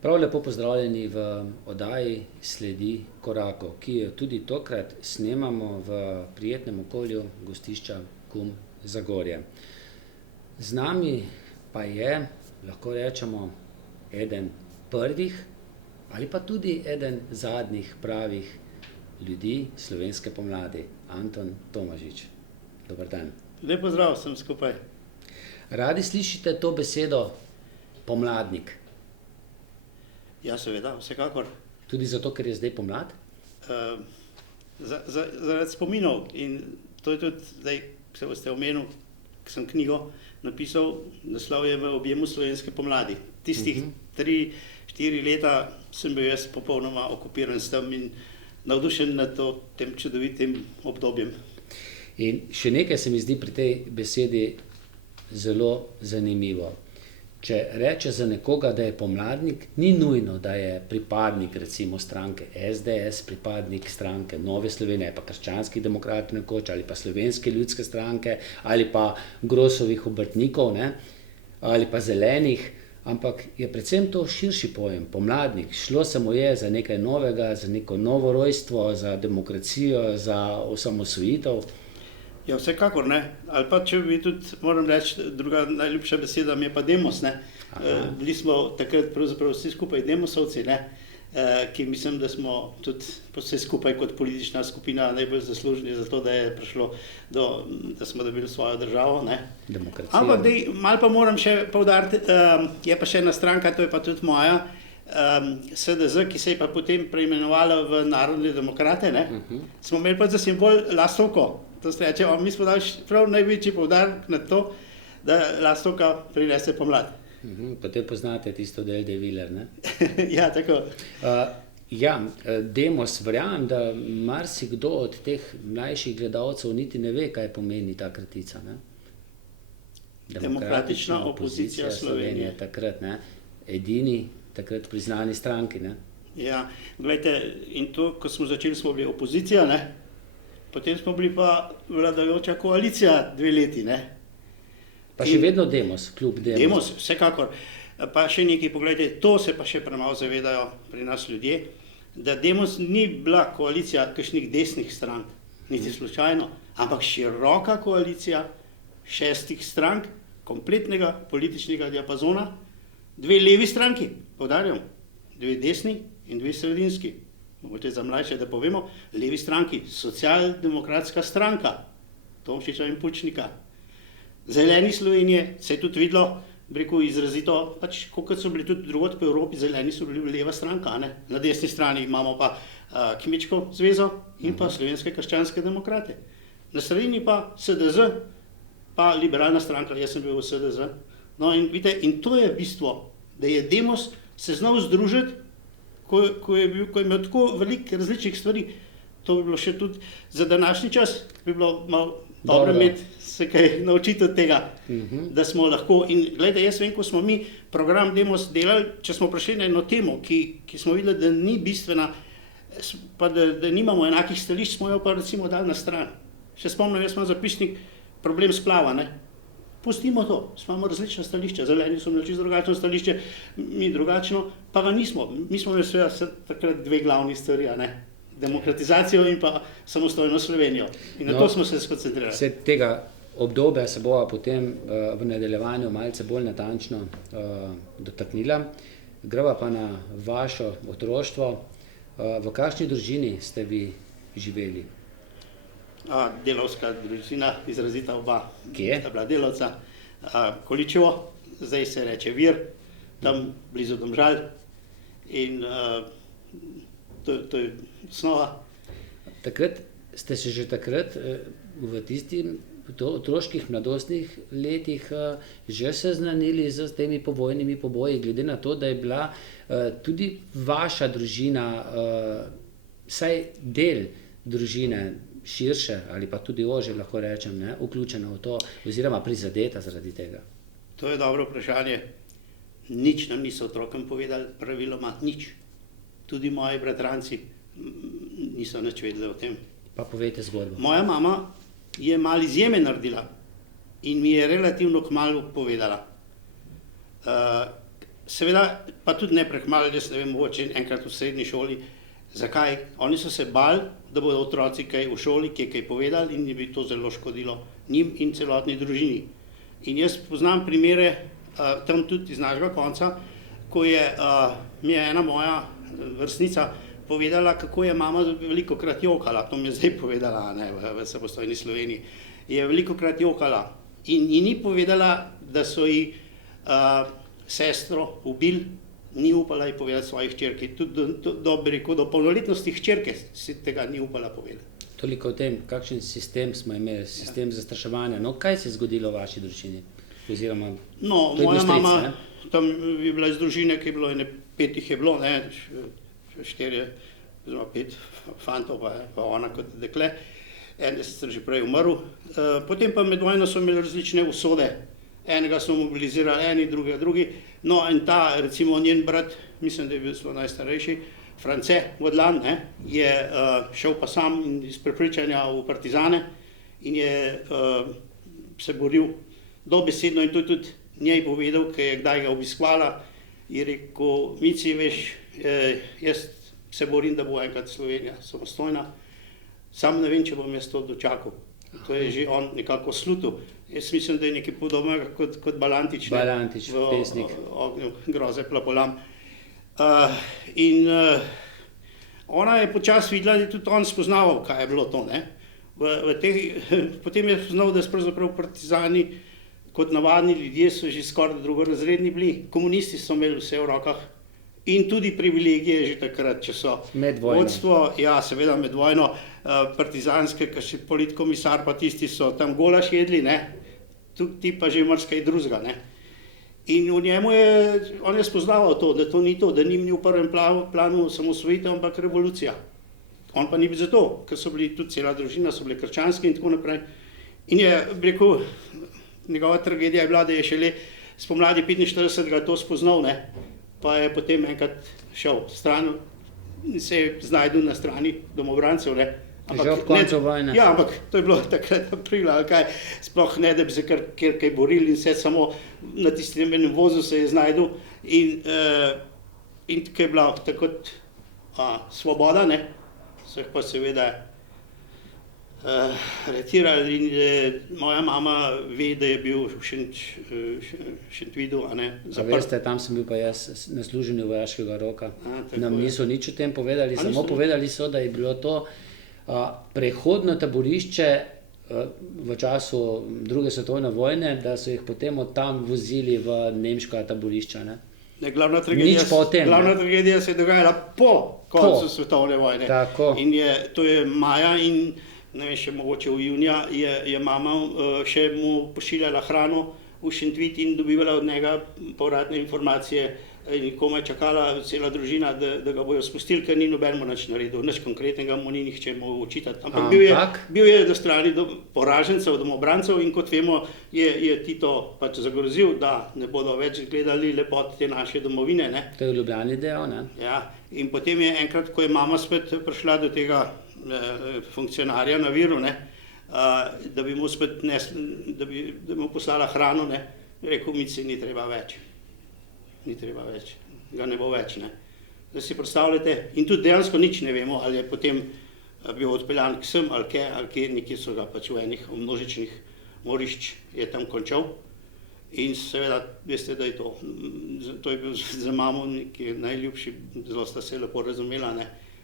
Prav lepo pozdravljeni v oddaji Sledi korakov, ki jo tudi tokrat snemamo v prijetnem okolju gostišča KUM Zagorje. Z nami pa je, lahko rečemo, eden prvih ali pa tudi eden zadnjih pravih ljudi slovenske pomladi, Anton Tomažič. Dober dan. Lep pozdrav vsem skupaj. Radi slišite to besedo pomladnik? Ja, seveda, vsekakor. Tudi zato, ker je zdaj pomlad? Zaradi spominov in to je tudi, zdaj se boste omenil, ko sem knjigo napisal, naslov je V objemu slovenske pomladi. Tistih 3-4 leta sem bil jaz popolnoma okupiran s tem in navdušen nad tem čudovitim obdobjem. In še nekaj se mi zdi pri tej besedi zelo zanimivo. Če reče za nekoga, da je pomladnik, ni nujno, da je pripadnik recimo stranke SDS, pripadnik stranke Nove Slovenije, pa krščanskih demokratov nekoč, ali pa Slovenske ljudske stranke, ali pa Grosovih obrtnikov, ne? Ali pa zelenih, ampak je predvsem to širši pojem, pomladnik. Šlo se mu je za nekaj novega, za neko novo rojstvo, za demokracijo, za osamosvojitev. Ja, vsekakor, ne. Ali pa, če bi tudi, moram reči, druga najljubša beseda mi je pa demos, ne. Bili smo takrat pravzaprav vsi skupaj demosovci, ne, ki mislim, da smo tudi vse skupaj kot politična skupina najbolj zaslužni za to, da je prišlo da smo dobili svojo državo, ne. Demokracija. Ampak dej, malo pa moram še poudariti, je pa še ena stranka, to je pa tudi moja, SDZ, ki se je pa potem preimenovala v Narodne demokrate, ne. Smo imeli pa za simbol lastovko. To se reče, mi smo dali prav največji poudarek na to, da lastovka prinese pomlad. Potem poznate tisto Del de Viller, ne? Ja, tako. Demos, verjamem, da marsikdo od teh mlajših gledalcev niti ne ve, kaj pomeni ta kratica, ne? Demokratična opozicija Slovenije. Takrat, ne? Edini takrat priznani stranki, ne? Ja, gledajte, in to, ko smo začeli, smo bili opozicija, ne? Potem smo bili pa vladajoča koalicija 2 leti, ne. Pa še vedno demos, kljub demos. Demos, vsekakor. Pa še nekaj, poglejte, to se pa še premalo zavedajo pri nas ljudje, da demos ni bila koalicija kakšnih desnih strank, niti slučajno, ampak široka koalicija 6 strank, kompletnega političnega diapazona, 2 levi stranki, poudarjam, 2 desni in 2 sredinski. Mogoče za mlajše, da povemo, levi stranki, socialdemokratska stranka, Tomšiča in Pučnika. Zeleni Slovenije, se je tudi videlo, bi rekel, izrazito, pač, kot so bili tudi drugod po Evropi, zeleni so bili leva stranka, ne. Na desni strani imamo pa Kmečko zvezo in pa Slovenske krščanske demokrate. Na sredini pa SDZ, pa liberalna stranka, jaz sem bil v SDZ. No in vidite, in to je bistvo, da je demos se znal združiti, ko je imel tako veliko različnih stvari. To bi bilo še tudi za današnji čas, bi bilo malo dobro imeti se kaj naučiti od tega, da smo lahko, in gledajte, jaz vem, ko smo mi program Demos delali, če smo prišli na eno temo, ki smo videli, da ni bistvena, pa da nimamo enakih stališč, smo jo pa recimo dali na stran. Še spomnim, jaz imam zapisnik problem splava, ne. Pustimo to, imamo različna stališča, zeleni so imeli čisto drugačno stališče, mi drugačno, pa ga nismo. Mi smo imeli seveda takrat 2 glavni stvari, ne? Demokratizacijo in pa samostojno Slovenijo. In na to smo se skoncentrirali. Vse tega obdobja se bova potem v nadaljevanju malce bolj natančno dotaknila. Greva pa na vašo otroštvo. V kakšni družini ste vi živeli? Delavska družina, izrazita oba. Kje? Sta bila delavca. Količevo, zdaj se reče Vir, tam blizu Domžal. In to je osnova. Takrat ste se že takrat v tistih otroških mladostnih letih že seznanili z temi povojnimi poboji, glede na to, da je bila tudi vaša družina, vsaj del družine, širše ali pa tudi ožje, lahko rečem, ne, vključena v to oziroma prizadeta zaradi tega? To je dobro vprašanje. Nič nam niso otrokom povedali, praviloma nič. Tudi moji bratranci niso nič vedeli o tem. Pa povejte zgodbo. Moja mama je malo izjeme naredila in mi je relativno kmalu povedala. seveda pa tudi ne prekmalu, jaz ne vem, mogoče enkrat v srednji šoli, zakaj? Oni so se bali, da bodo otroci kaj v šoli, kaj povedali in bi to zelo škodilo njim in celotni družini. In jaz poznam primere, tam tudi iz našega konca, ko mi je ena moja vrstnica povedala, kako je mama velikokrat jokala, to mi je zdaj povedala, ne, v samostojni Sloveniji, je velikokrat jokala in ni povedala, da so ji sestro ubili, ni upala ji povedati svojih hčerki, tudi do polnoletnosti hčerke si tega ni upala povedati. Toliko o tem, kakšen sistem smo imeli, sistem zastraševanja. No, kaj se je zgodilo v vaši družini? Oziroma, no, moja mama, tam je bila iz družine, ki je bilo, 5 jih je bilo, 4, oziroma 5 fantov, pa ona kot dekle, en je sicer že prej umrl. Potem pa med vojno so imeli različne usode, enega so mobilizirali, eni, drugega drugi. No, in ta, recimo njen brat, mislim, da je bil zelo najstarejši, France Vodlan, je šel pa sam iz prepričanja v partizane in je se boril dobesedno in to je tudi njej povedal, ker je kdaj ga obiskvala, je rekel, Mici, veš, jaz se borim, da bo enkrat Slovenija samostojna, sam ne vem, če bom jaz to dočakal. To je že on nekako slutil. Jaz mislim, da je nekaj podobnega kot Balantič, pesnik. V ognju groze plapolam. Ona je počasi videla, da je tudi on spoznaval, kaj je bilo to. Potem je spoznal, da so pravzaprav partizani kot navadni ljudje so že skoraj drugorazredni bili. Komunisti so imeli vse v rokah in tudi privilegije že takrat, če so vodstvo, ja, seveda med vojno, partizanske, ker še politkomisar, pa tisti so tam golaž jedli, tudi ti pa že marsikaj drugega. In v njemu on je spoznaval to, da to ni to, da njim ni v prvem planu samosvojitev, ampak revolucija. On pa ni bil zato, ker so bili tudi cela družina, so bili krščanski in tako naprej. In je, bi rekel, njegova tragedija je bila, da je šele spomladi 45 to spoznal, pa je potem enkrat šel stran in se je znajdel na strani domobrancev. Že ob koncu vojne. Ja, ampak to je bilo takrat aprila, ali kaj, sploh ne, da bi se kar kaj borili in vse, samo na tistem enem vozu se je znajdel in tako je bila takrat svoboda, so jih pa seveda aretirali in moja mama ve, da je bil v Šentvidu, zaprt. Veste, tam sem bil pa jaz na služenju vojaškega roka. Nam niso nič o tem povedali, samo povedali so, da je bilo to prehodno taborišče v času druge svetovne vojne, da so jih potem od tam vozili v nemška taborišča. Glavna tragedija se je dogajala po koncu svetovne vojne. Tako. In to je maja in ne vem, še mogoče v junija je mama še mu pošiljala hrano v Šentvid in dobivala od njega povratne informacije in komaj čakala cela družina, da ga bojo spustili, ker ni nobenemu nič naredil, nič konkretnega mu ni nihče mogel očitati. Ampak bil je na strani poražencev, domobrancev in kot vemo, je Tito pač zagrozil, da ne bodo več gledali lepot te naše domovine. To je v Ljubljani dejal, ne? Ja, in potem je enkrat, ko je mama spet prišla do tega funkcionarja na Viru, da bi mu spet da bi mu poslala hrano, rekel, Mici, ni treba več, ga ne bo več. Da si predstavljate, in tudi dejansko nič ne vemo, ali je potem bil odpeljan k sem ali kje, nekje so ga pač v enih množičnih morišč je tam končal. In seveda, veste, da je to je bil za mamo neki najljubši, zelo sta se lepo razumela,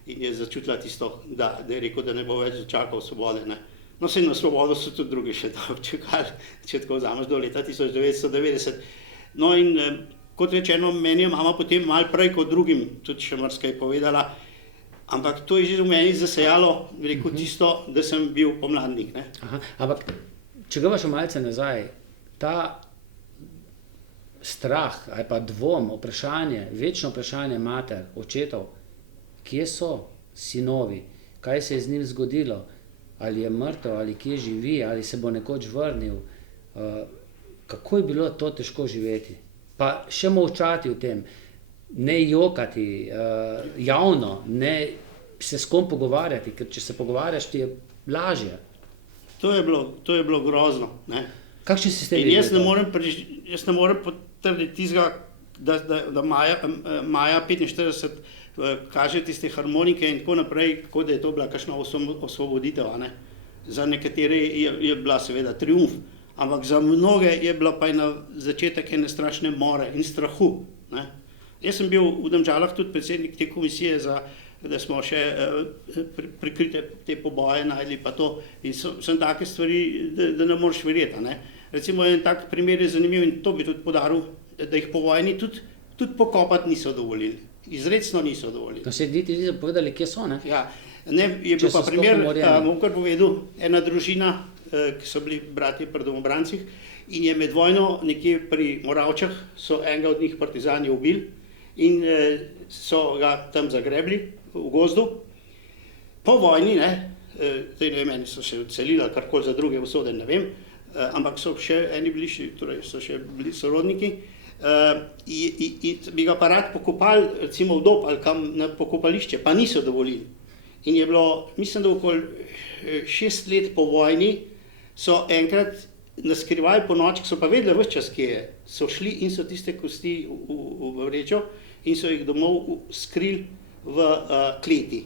in je začutila tisto, da je rekel, da ne bo več dočakal svobode. No, saj na svobodo so tudi drugi še čakali, če tako vzameš do leta 1990. No in kot rečeno, meni je mama potem malo prej kot drugim tudi še marsikaj povedala, ampak to je že v meni zasejalo, rekel, tisto, da sem bil pomladnik. Ampak, če gremo še malce nazaj, ta strah ali pa dvom, vprašanje, večno vprašanje mater, očetov, kje so sinovi, kaj se je z njim zgodilo, ali je mrtev, ali kje živi, ali se bo nekoč vrnil. Kako je bilo to težko živeti? Pa še molčati o tem, ne jokati javno, ne se s kom pogovarjati, ker če se pogovarjaš, ti je lažje. To je bilo grozno. Kakšen sistem je bil? Jaz ne morem potrditi tistega, da maja 45 kaže tiste harmonike in tako naprej, kako da je to bila kakšna osvoboditev, a ne. Za nekatere je bila seveda triumf, ampak za mnoge je bila pa na začetek ene strašne more in strahu, ne. Jaz sem bil v Domžalah tudi predsednik te komisije da smo še prikrite te poboje našli pa to in sem take stvari, da ne moreš verjeti, ne. Recimo en tak primer je zanimiv in to bi tudi poudaril, da jih po vojni tudi pokopati niso dovolili. Izrecno niso dovolili. No, se niti niso povedali, kje so, ne? Ja, ne, je bil pa primer, bom kar povedal, ena družina, ki so bili bratje pri domobrancih in je med vojno nekje pri Moravčah so enega od njih partizani ubili in so ga tam zagrebli v gozdu. Po vojni, ne, zdaj ne vem, eni so se odselili ali karkoli za druge usode, ne vem, ampak so še eni bližji, torej so še bili sorodniki, bi ga pa rad pokopali, recimo v Dob ali kam na pokopališče, pa niso dovolili. In je bilo, mislim, da okoli 6 let po vojni so enkrat naskrivaj po noči, so pa vedeli ves čas, kje je, so šli in so tiste kosti v vrečo in so jih domov skrili v kleti.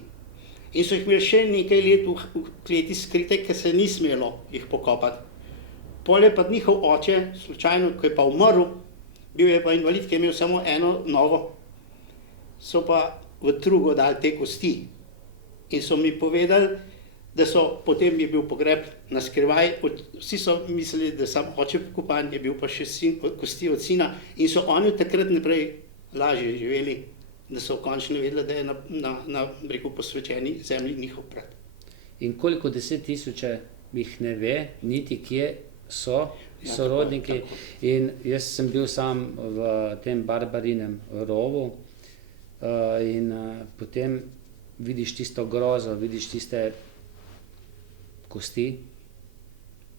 In so jih imeli še nekaj let v kleti skrite, ker se ni smelo jih pokopati. Pol je pa njihov oče, slučajno, ko je pa umrl, bil je pa invalid, ki je imel samo eno nogo, so pa v trugo dali te kosti. In so mi povedali, da so potem je bil pogreb na skrivaj, vsi so mislili, da sam oče pokopan, je bil pa še kosti od sina in so oni takrat naprej lažje živeli, da so končno vedeli, da je na rekel posvečeni zemlji njihov brat. In koliko 10 000 jih ne ve, niti kje so sorodniki. In jaz sem bil sam v tem Barbarinem rovu in potem vidiš tisto grozo, vidiš tiste kosti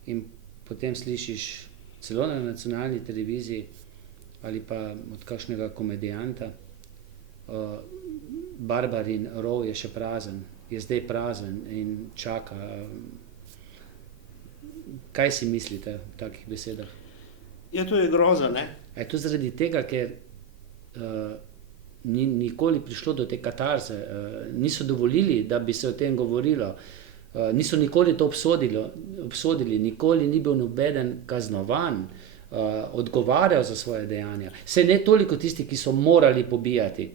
in potem slišiš celo na nacionalni televiziji ali pa od kakšnega komedijanta, Barbarin rov je še prazen, je zdaj prazen in čaka. Kaj si mislite v takih besedah? Ja, to je groza, ne? Je to zaradi tega, ker ni nikoli prišlo do te katarze, niso dovolili, da bi se o tem govorilo, niso nikoli to obsodili, nikoli ni bil nobeden kaznovan, odgovarjal za svoje dejanja. Se ne toliko tisti, ki so morali pobijati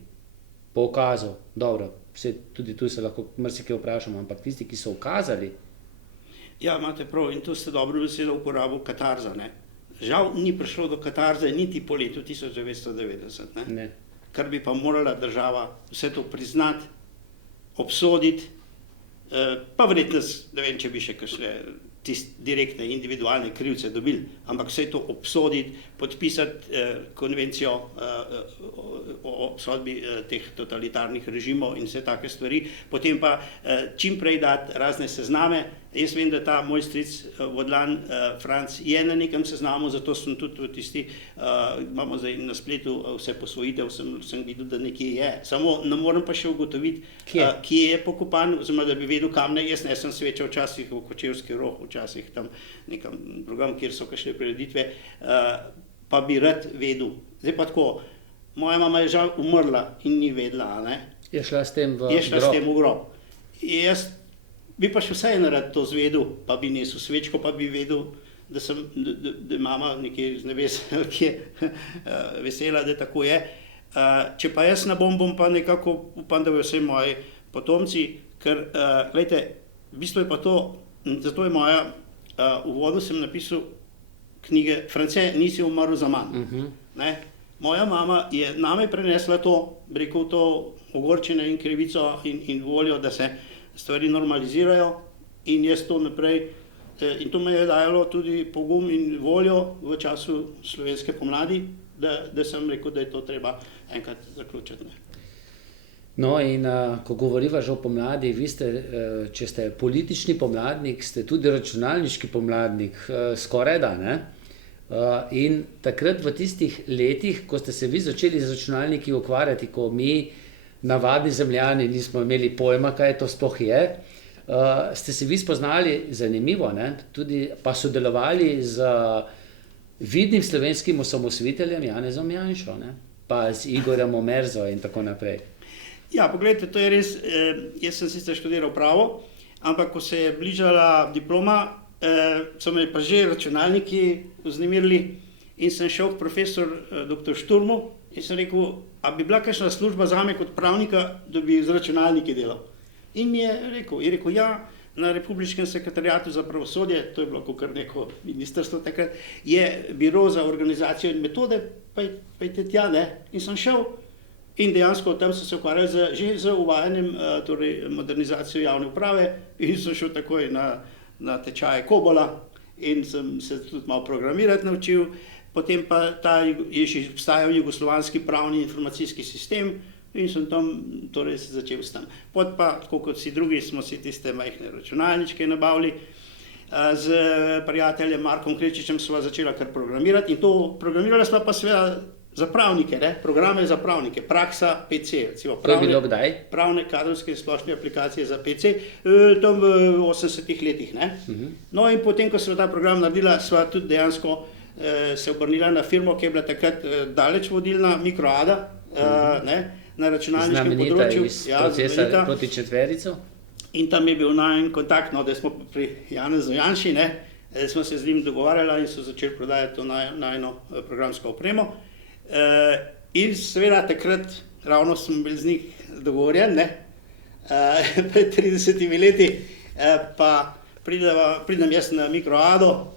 po ukazu, dobro, tudi tu se lahko marsikaj vprašamo, ampak tisti, ki so ukazali. Ja, imate prav in tu ste dobro besedo uporabil katarza, ne. Žal ni prišlo do katarze niti po letu 1990, ne. Ne. Kar bi pa morala država vse to priznati, obsoditi, pa verjetno, ne vem, če bi še kakšne direktne individualne krivce dobili, ampak vse to obsoditi, podpisati konvencijo o obsodbi teh totalitarnih režimov in vse take stvari, potem pa čim prej dati razne sezname. Jaz vem, da ta moj stric Vodlan, Franc, je na nekem seznamu, zato sem tudi v tisti, imamo zdaj na spletu vse posvojitev, sem videl, da nekje je. Samo ne morem pa še ugotoviti, kje je pokopan, oziroma da bi vedel, kam ne. Jaz ne sem svečal včasih v Kočevski Rog, včasih tam nekam drugam, kjer so kakšne prireditve, pa bi rad vedel. Zdaj pa tako, moja mama je žal umrla in ni vedela, ne? Je šla s tem v grob. Je šla s tem v grob. Jaz bi pa še vseeno rad to zvedel, pa bi nesel svečko, pa bi vedel, da je mama nekje z nebes, ki je vesela, da tako je. Če pa jaz ne bom pa nekako upam, da bojo vse moji potomci, ker, glejte, v bistvu je pa to, zato je moja, v uvodu sem napisal knjige France, nisi umrl za manj. Ne? Moja mama je name prenesla to, rekel to ogorčenje in krivico in voljo, da se stvari normalizirajo in jaz to naprej, in to me je dajalo tudi pogum in voljo v času slovenske pomladi, da sem rekel, da je to treba enkrat zaključiti. No in ko govoriva že o pomladi, vi ste, če ste politični pomladnik, ste tudi računalniški pomladnik, skoraj da, ne? In takrat v tistih letih, ko ste se vi začeli z računalniki ukvarjati, ko mi navadni zemljani nismo imeli pojma, kaj to sploh je, ste se vi spoznali, zanimivo, ne? Tudi pa sodelovali z vidnim slovenskim osamosvojiteljem Janezom Janšo, ne? pa z Igorjem Omerzo in tako naprej. Ja, pogledajte, to je res, jaz sem sicer študiral pravo, ampak ko se je bližala diploma, so me pa že računalniki vznemirili in sem šel k profesor dr. Šturmu in sem rekel, a bi bila kakšna služba zame kot pravnika, da bi z računalniki delal. In mi je rekel, ja, na Republiškem sekretariatu za pravosodje, to je bilo kar neko ministrstvo takrat, je biro za organizacijo in metode, pojte tja, ne, in sem šel. In dejansko tam so se ukvarjali že z uvajanjem, torej modernizacijo javne uprave in sem šel takoj na tečaje Kobola in sem se tudi malo programirati naučil. Potem pa je še obstajal jugoslovanski pravni informacijski sistem in sem tam torej začel s tem. Pot pa, tako kot vsi drugi, smo si tiste majhne računalničke nabavili. Z prijateljem Markom Krečičem sva začela kar programirati in to programirala sva pa seveda za pravnike, ne? Programe za pravnike, Praksa PC, recimo To je bilo kdaj? pravne kadrovske splošne aplikacije za PC, tam v 80-ih letih. Ne? No in potem, ko sva ta program naredila, sva tudi dejansko se obrnila na firmo, ki je bila takrat daleč vodilna, Mikroada, ne? Na računalniškem področju. Znamenita iz procesa proti četverico. In tam je bil najen kontakt, no, da smo pri Janezu Janši, ne? Smo se z njim dogovarjali in so začeli prodajati to najino programsko opremo. In seveda takrat ravno smo bili z njih dogovorjeni, pred 30 leti, pa pridem jaz na Mikroado,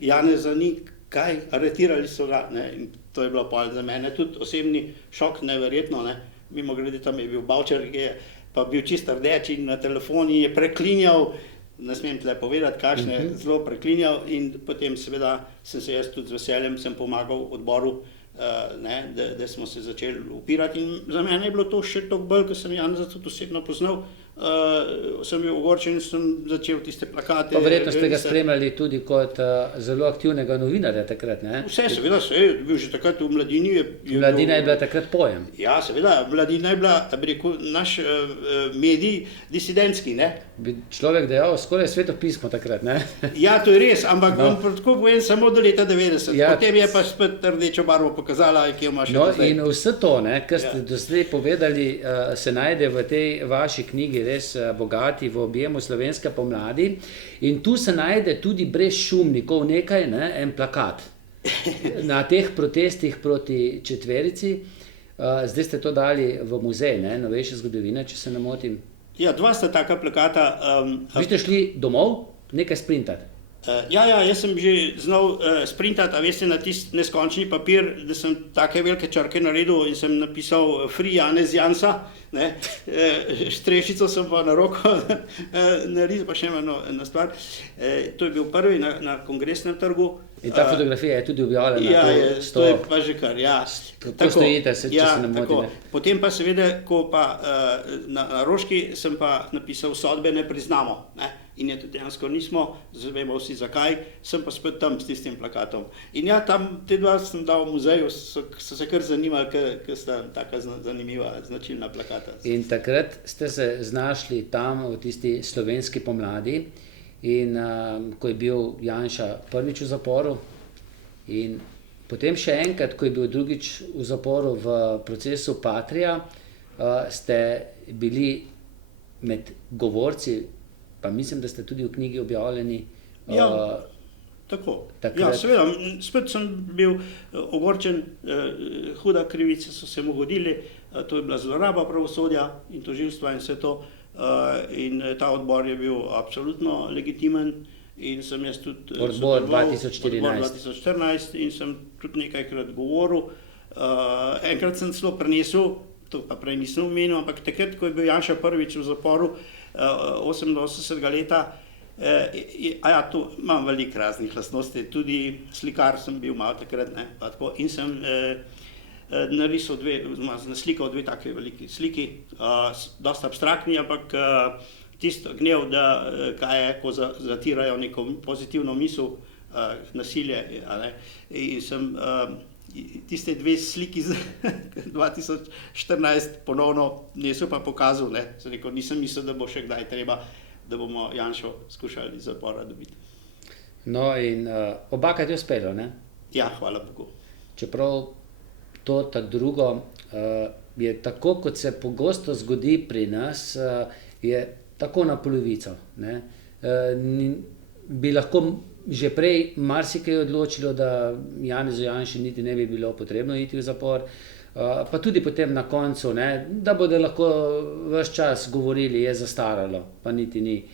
Janeza ni, kaj, aretirali so ga, ne, in to je bilo pa za mene tudi osebni šok, neverjetno, ne, mimogrede tam je bil Bavčar, ki je pa bil čisto rdeč in na telefoni je preklinjal, ne smem tle povedati, kakšne, zelo preklinjal in potem seveda sem se jaz tudi z veseljem pomagal odboru, da smo se začeli upirati in za mene je bilo to še toliko bolj, ker sem Janeza tudi osebno poznal, sem bil ogorčen in sem začel tiste plakate. Pa verjetno ste ga spremljali tudi kot zelo aktivnega novinarja takrat, ne? Vse, seveda, je bil že takrat v Mladini. Mladina je bila takrat pojem. Ja, seveda, Mladina je bila, bi rekel, naš medij disidentski, ne? Bi človek dejal, skoraj svetopismo takrat, ne? Ja, to je res, ampak bom tako povem samo do leta 90. Ja. Potem je pa spet rdečo barvo pokazala, ki jo ima še No do zdaj. in vse to, ne, kar ste doslej povedali, se najde v tej vaši knjigi res Bogati v objemu slovenske pomladi in tu se najde tudi brez šumnikov nekaj, ne, en plakat na teh protestih proti četverici. Zdaj ste to dali v muzej, ne, novejše zgodovine, če se ne motim. Ja, dva sta taka plakata. Vi ste šli domov nekaj sprintati? Ja, jaz sem že znal sprintati, a veste, na tisti neskončni papir, da sem take velike črke naredil in sem napisal Free Janez Janša, ne, Štrešico sem pa na roko naredil, pa še ena stvar. To je bil prvi na Kongresnem trgu. In ta fotografija je tudi objavljena. Ja, to je pa že kar, ja. Kako stojite, če se ne motim? Potem pa seveda, ko pa na Roški sem pa napisal Sodbe ne priznamo, ne? In je tudi dejansko nismo, vemo vsi zakaj, sem pa spet tam s tistim plakatom. In ja, tam te dva sem dal v muzeju, so se kar zanimali, ker sta taka zanimiva, značilna plakata. In takrat ste se znašli tam v tisti slovenski pomladi in ko je bil Janša prvič v zaporu in potem še enkrat, ko je bil drugič v zaporu v procesu Patria, ste bili med govorci, pa mislim, da ste tudi v knjigi objavljeni. Ja, tako. Ja, seveda, spet sem bil ogorčen, huda krivice so se mu godili, to je bila zloraba pravosodja in tožilstva in vse to. In ta odbor je bil absolutno legitimen in sem jaz tudi Odbor sodeloval, 2014. Odbor 2014 in sem tudi nekajkrat govoril. Enkrat sem celo prenesel, to pa prej nisem omenil, ampak takrat, ko je bil Janša prvič v zaporu, 88. leta, tu imam veliko raznih lastnosti, tudi slikar sem bil malo takrat, ne, pa tako, in sem narisal naslikal dve take veliki sliki, dosta abstraktni, ampak tisto gnev, da kaj je, ko zatirajo neko pozitivno misel, nasilje, ne, in sem tiste dve sliki z 2014 ponovno nesel pa pokazal, ne, sem rekel, nisem mislil, da bo še kdaj treba, da bomo Janšo skušali iz zapora dobiti. No in obakrat je uspelo, ne? Ja, hvala Bogu. Čeprav to, ta drugo, je tako, kot se pogosto zgodi pri nas, je tako na polovico. Ne. Bi lahko že prej marsikaj odločilo, da Janezu Janši niti ne bi bilo potrebno iti v zapor, pa tudi potem na koncu, ne, da bodo lahko ves čas govorili, je zastaralo, pa niti ni.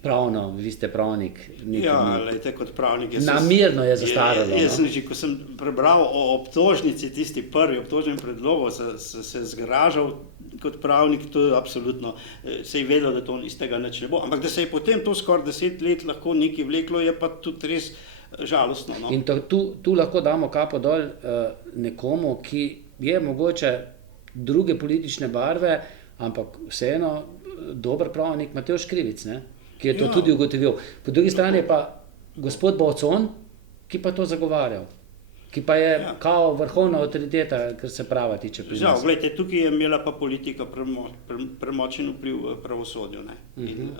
Pravno, vi ste pravnik. Lejte, kot pravnik. Namerno je zastaralo. Jaz sem že, ko sem prebral o obtožnici, tisti prvi obtožni predlog, se zgražal kot pravnik, to je absolutno, se je vedelo, da to iz tega nič ne bo. Ampak da se je potem to skoraj 10 let lahko nekaj vleklo, je pa tudi res žalostno. No? In tu lahko damo kapo dol nekomu, ki je mogoče druge politične barve, ampak vseeno dober pravnik, Matevž Krivic, ne? Ki je to tudi ugotovil. Po drugi strani pa gospod Bavcon, ki pa to zagovarjal, ki pa je kao vrhovna avtoriteta, kar se prava tiče pri nas. Žal, gledajte, tukaj je imela pa politika premočen vpliv v pravosodju, ne? In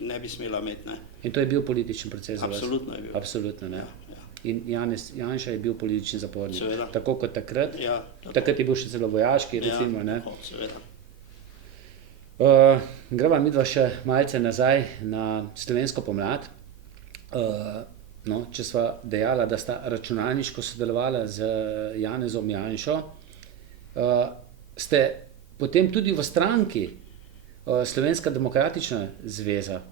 ne bi smela imeti. Ne? In to je bil političen proces za vas? Absolutno je bil. Absolutno, ne. In Janez Janša je bil politični zapornik. Seveda. Tako kot takrat. Takrat je bil še celo vojaški, recimo. Ne. Seveda. Greva midva še malce nazaj na slovensko pomlad. Če sva dejala, da sta računalniško sodelovala z Janezom Janšo, ste potem tudi v stranki Slovenska demokratična zveza.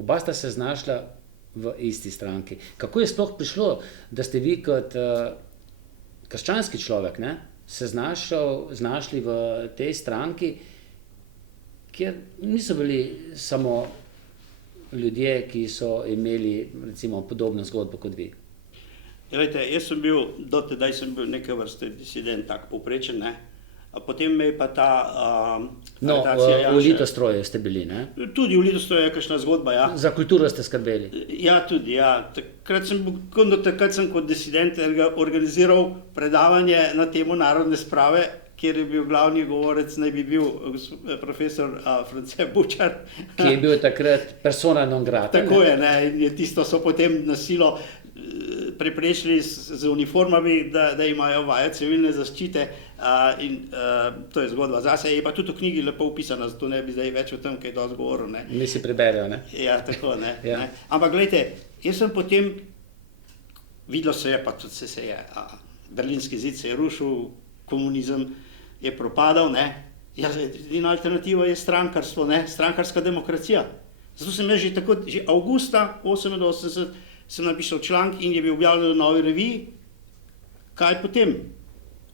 Oba sta se znašla v isti stranki. Kako je sploh prišlo, da ste vi kot krščanski človek, ne, se znašli v tej stranki, kjer niso bili samo ljudje, ki so imeli recimo podobno zgodbo kot vi? Glejte, jaz sem bil, dotedaj sem bil neke vrste disident, tak povprečen, ne? A potem me je pa ta aretacija Janše. V Litostroju ste bili, ne? Tudi v Litostroju je kakšna zgodba, ja. Za kulturo ste skrbeli? Ja, tudi, ja. Takrat sem kot disident organiziral predavanje na temo narodne sprave, kjer je bil glavni govorec, naj bi bil profesor France Bučar. Ki je bil takrat persona non grata. Tako je, ne, in tisto so potem na silo preprečili z uniformami, da imajo vaje civilne zaščite, in to je zgodba zase, je pa tudi v knjigi lepo opisana, zato ne bi zdaj več o tem kaj dosti govoril, ne. Mi si preberejo, ne. Ja, tako, ne. Ampak glejte, jaz sem potem, videlo se je, pa tudi se je, Berlinski zid se je rušil, komunizem je propadal, ne. Ja, edina alternativa je strankarstvo, ne, strankarska demokracija. Zato sem jaz že avgusta 1988 sem napisal članek in je bil objavljen v Novi reviji, kaj potem?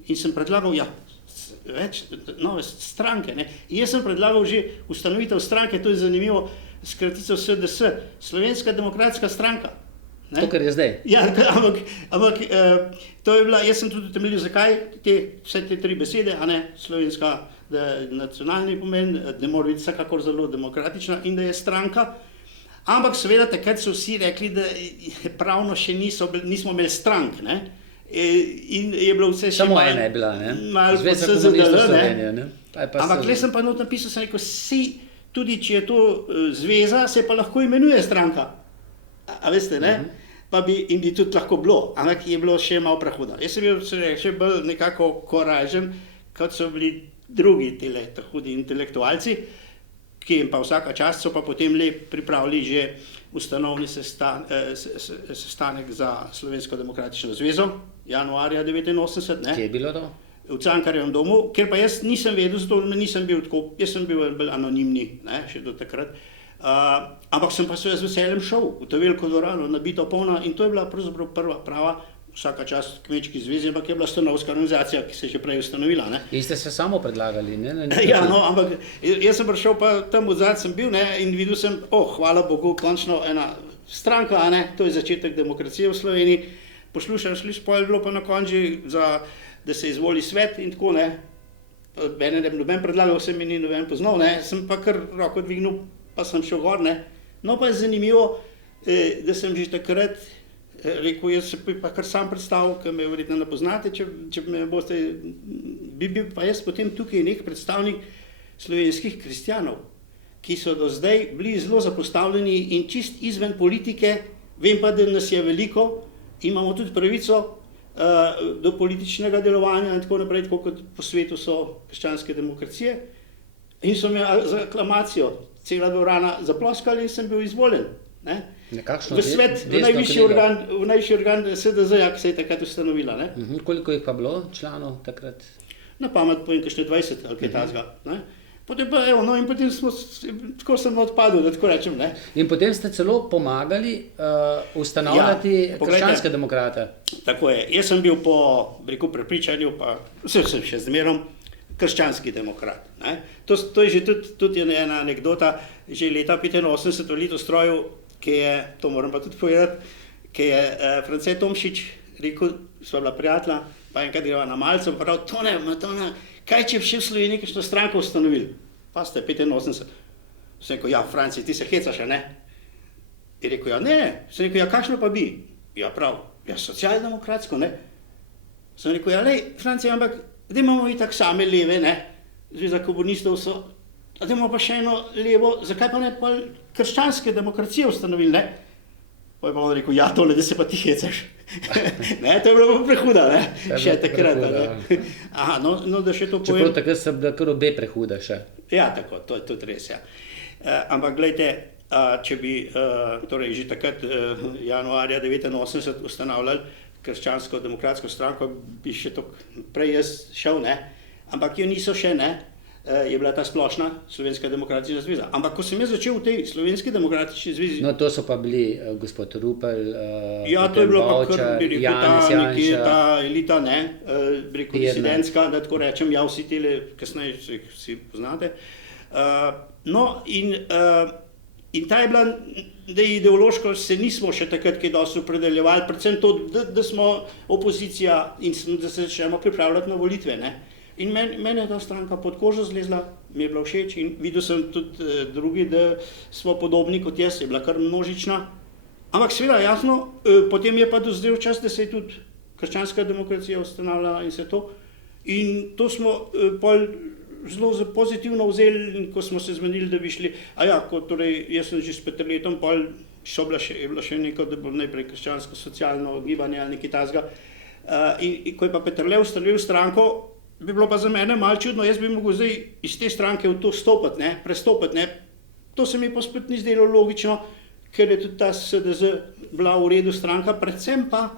In sem predlagal, več nove stranke, ne. In jaz sem predlagal že ustanovitev stranke, to je zanimivo, s kratico SDS, Slovenska demokratska stranka. To, kar je zdaj. Ja, ampak to je bila, jaz sem tudi utemeljil, zakaj vse te tri besede, a ne, slovenska, da je nacionalni pomen, da mora biti vsekakor zelo demokratična in da je stranka. Ampak seveda takrat so vsi rekli, da pravno še nismo imeli strank, ne. In je bilo vse še samo ena je bila, ne. Zveza komunistov Slovenije, ne. Ampak le sem pa not napisal, sem rekel, tudi če je to zveza, se pa lahko imenuje stranka. A veste, ne? In bi tudi lahko bilo, ampak je bilo še malo prehudo. Jaz sem bil še bolj nekako korajžen, kot so bili drugi hudi intelektualci, ki jim pa vsaka čast so pa potem pripravili že ustanovni sestanek za Slovensko demokratično zvezo, januarja 1989, ne? Kje je bilo to? V Cankarjevem domu, ker pa jaz nisem vedel, zato nisem bil tako, jaz sem bil bolj anonimni, ne, še do takrat. Ampak sem pa se z veseljem šel v to veliko dvorano, nabito polno, in to je bila pravzaprav prva prava, vsaka čast kmečki zvezi, ampak je bila stanovska organizacija, ki se je že prej ustanovila, ne. In ste se samo predlagali, ne? Ja, no, ampak jaz sem prišel pa tam odzad sem bil, ne, in videl sem, hvala Bogu, končno ena stranka, a ne, to je začetek demokracije v Sloveniji. Poslušam, je bilo pa na koncu, da se izvoli svet in tako, ne. Mene ne bi noben predlagal, se mi ni noben poznal, ne, sem pa kar roko dvignil, pa sem šel gor, ne. No, pa je zanimivo, da sem že takrat rekel, jaz se pa kar sam predstavil, ker me verjetno ne poznate, če me boste, bi bil pa jaz potem tukaj nek predstavnik slovenskih kristjanov, ki so do zdaj bili zelo zapostavljeni in čist izven politike, vem pa, da nas je veliko, imamo tudi pravico do političnega delovanja in tako naprej, tako kot po svetu so krščanske demokracije. In so me za aklamacijo cela dvorana zaploskali in sem bil izvoljen. Ne? V svet, v najvišji organ SDZ-ja, ki se je takrat ustanovila. Ne? Koliko jih pa bilo članov takrat? Na pamet povem, kakšne 20 ali kaj takega. Potem pa, in potem tako sem odpadel, da tako rečem. Ne? In potem ste celo pomagali ustanavljati krščanske demokrate. Tako je. Jaz sem bil po prepričanju, pa sem še zmerom, krščanski demokrat. Ne? To je že tudi ena anekdota, že leta 85 v Litostroju, ki je, to moram pa tudi povedati, ki je France Tomšič rekel, sva bila prijatelja, pa enkrat greva na malce, pa prav, Tone, kaj če bi še v Sloveniji kakšno stranko ustanovili? Pa ste 85. Sem rekel, ja, Franci, ti se hecaš, ne? Je rekel, ja, ne. Sem rekel, ja, kakšno pa bi? Ja, prav, ja, socialdemokratsko, ne? Sem rekel, ja, lej, Franci, ampak da imamo itak same leve, ne? Zveza komunistov so, da imamo pa še eno levo, zakaj pa ne pa krščanske demokracije ustanovili, ne? Pa je pa on rekel, ja, tole, da se pa ti hecaš. Ne, to je bilo prehuda, ne? Še takrat, ne? Aha, no, da še to povem. Čeprav takrat sem bila kar obe prehuda še. Ja, tako, to je tudi res, ja. Ampak gledajte, če bi torej že takrat januarja 89 ustanavljali krščansko-demokratsko stranko, bi še to prej jaz šel, ne? Ampak jo niso še, ne? Je bila ta splošna Slovenska demokratična zveza. Ampak ko sem jaz začel v tej Slovenski demokratični zvezi... No, to so pa bili gospod Rupel, ja, to je bilo pa kar, Janez Janša, ta elita, ne, disidentska, da tako rečem, ja, vsi tele, kasneje vsi poznate. No, in ta je bila, da ideološko se nismo še takrat kaj dosti opredeljevali, predvsem to, da smo opozicija in da se začnemo pripravljati na volitve, ne. In mene je ta stranka pod kožo zlezla, mi je bila všeč in videl sem tudi drugi, da smo podobni kot jaz, je bila kar množična. Ampak seveda, jasno, potem je pa dozrel čas, da se je tudi krščanska demokracija ustanavljala in se to. In to smo pol zelo pozitivno vzeli, ko smo se zmenili, da bi šli. Torej, jaz sem že s Peterletom, pol je bilo še neko, da bo najprej krščansko-socialno gibanje ali nekaj takega. In ko je pa Peterle ustanovil stranko, bi bilo pa za mene malo čudno, jaz bi mogel zdaj iz te stranke v to prestopiti, ne. To se mi pa spet ni zdelo logično, ker je tudi ta SDZ bila v redu stranka, predvsem pa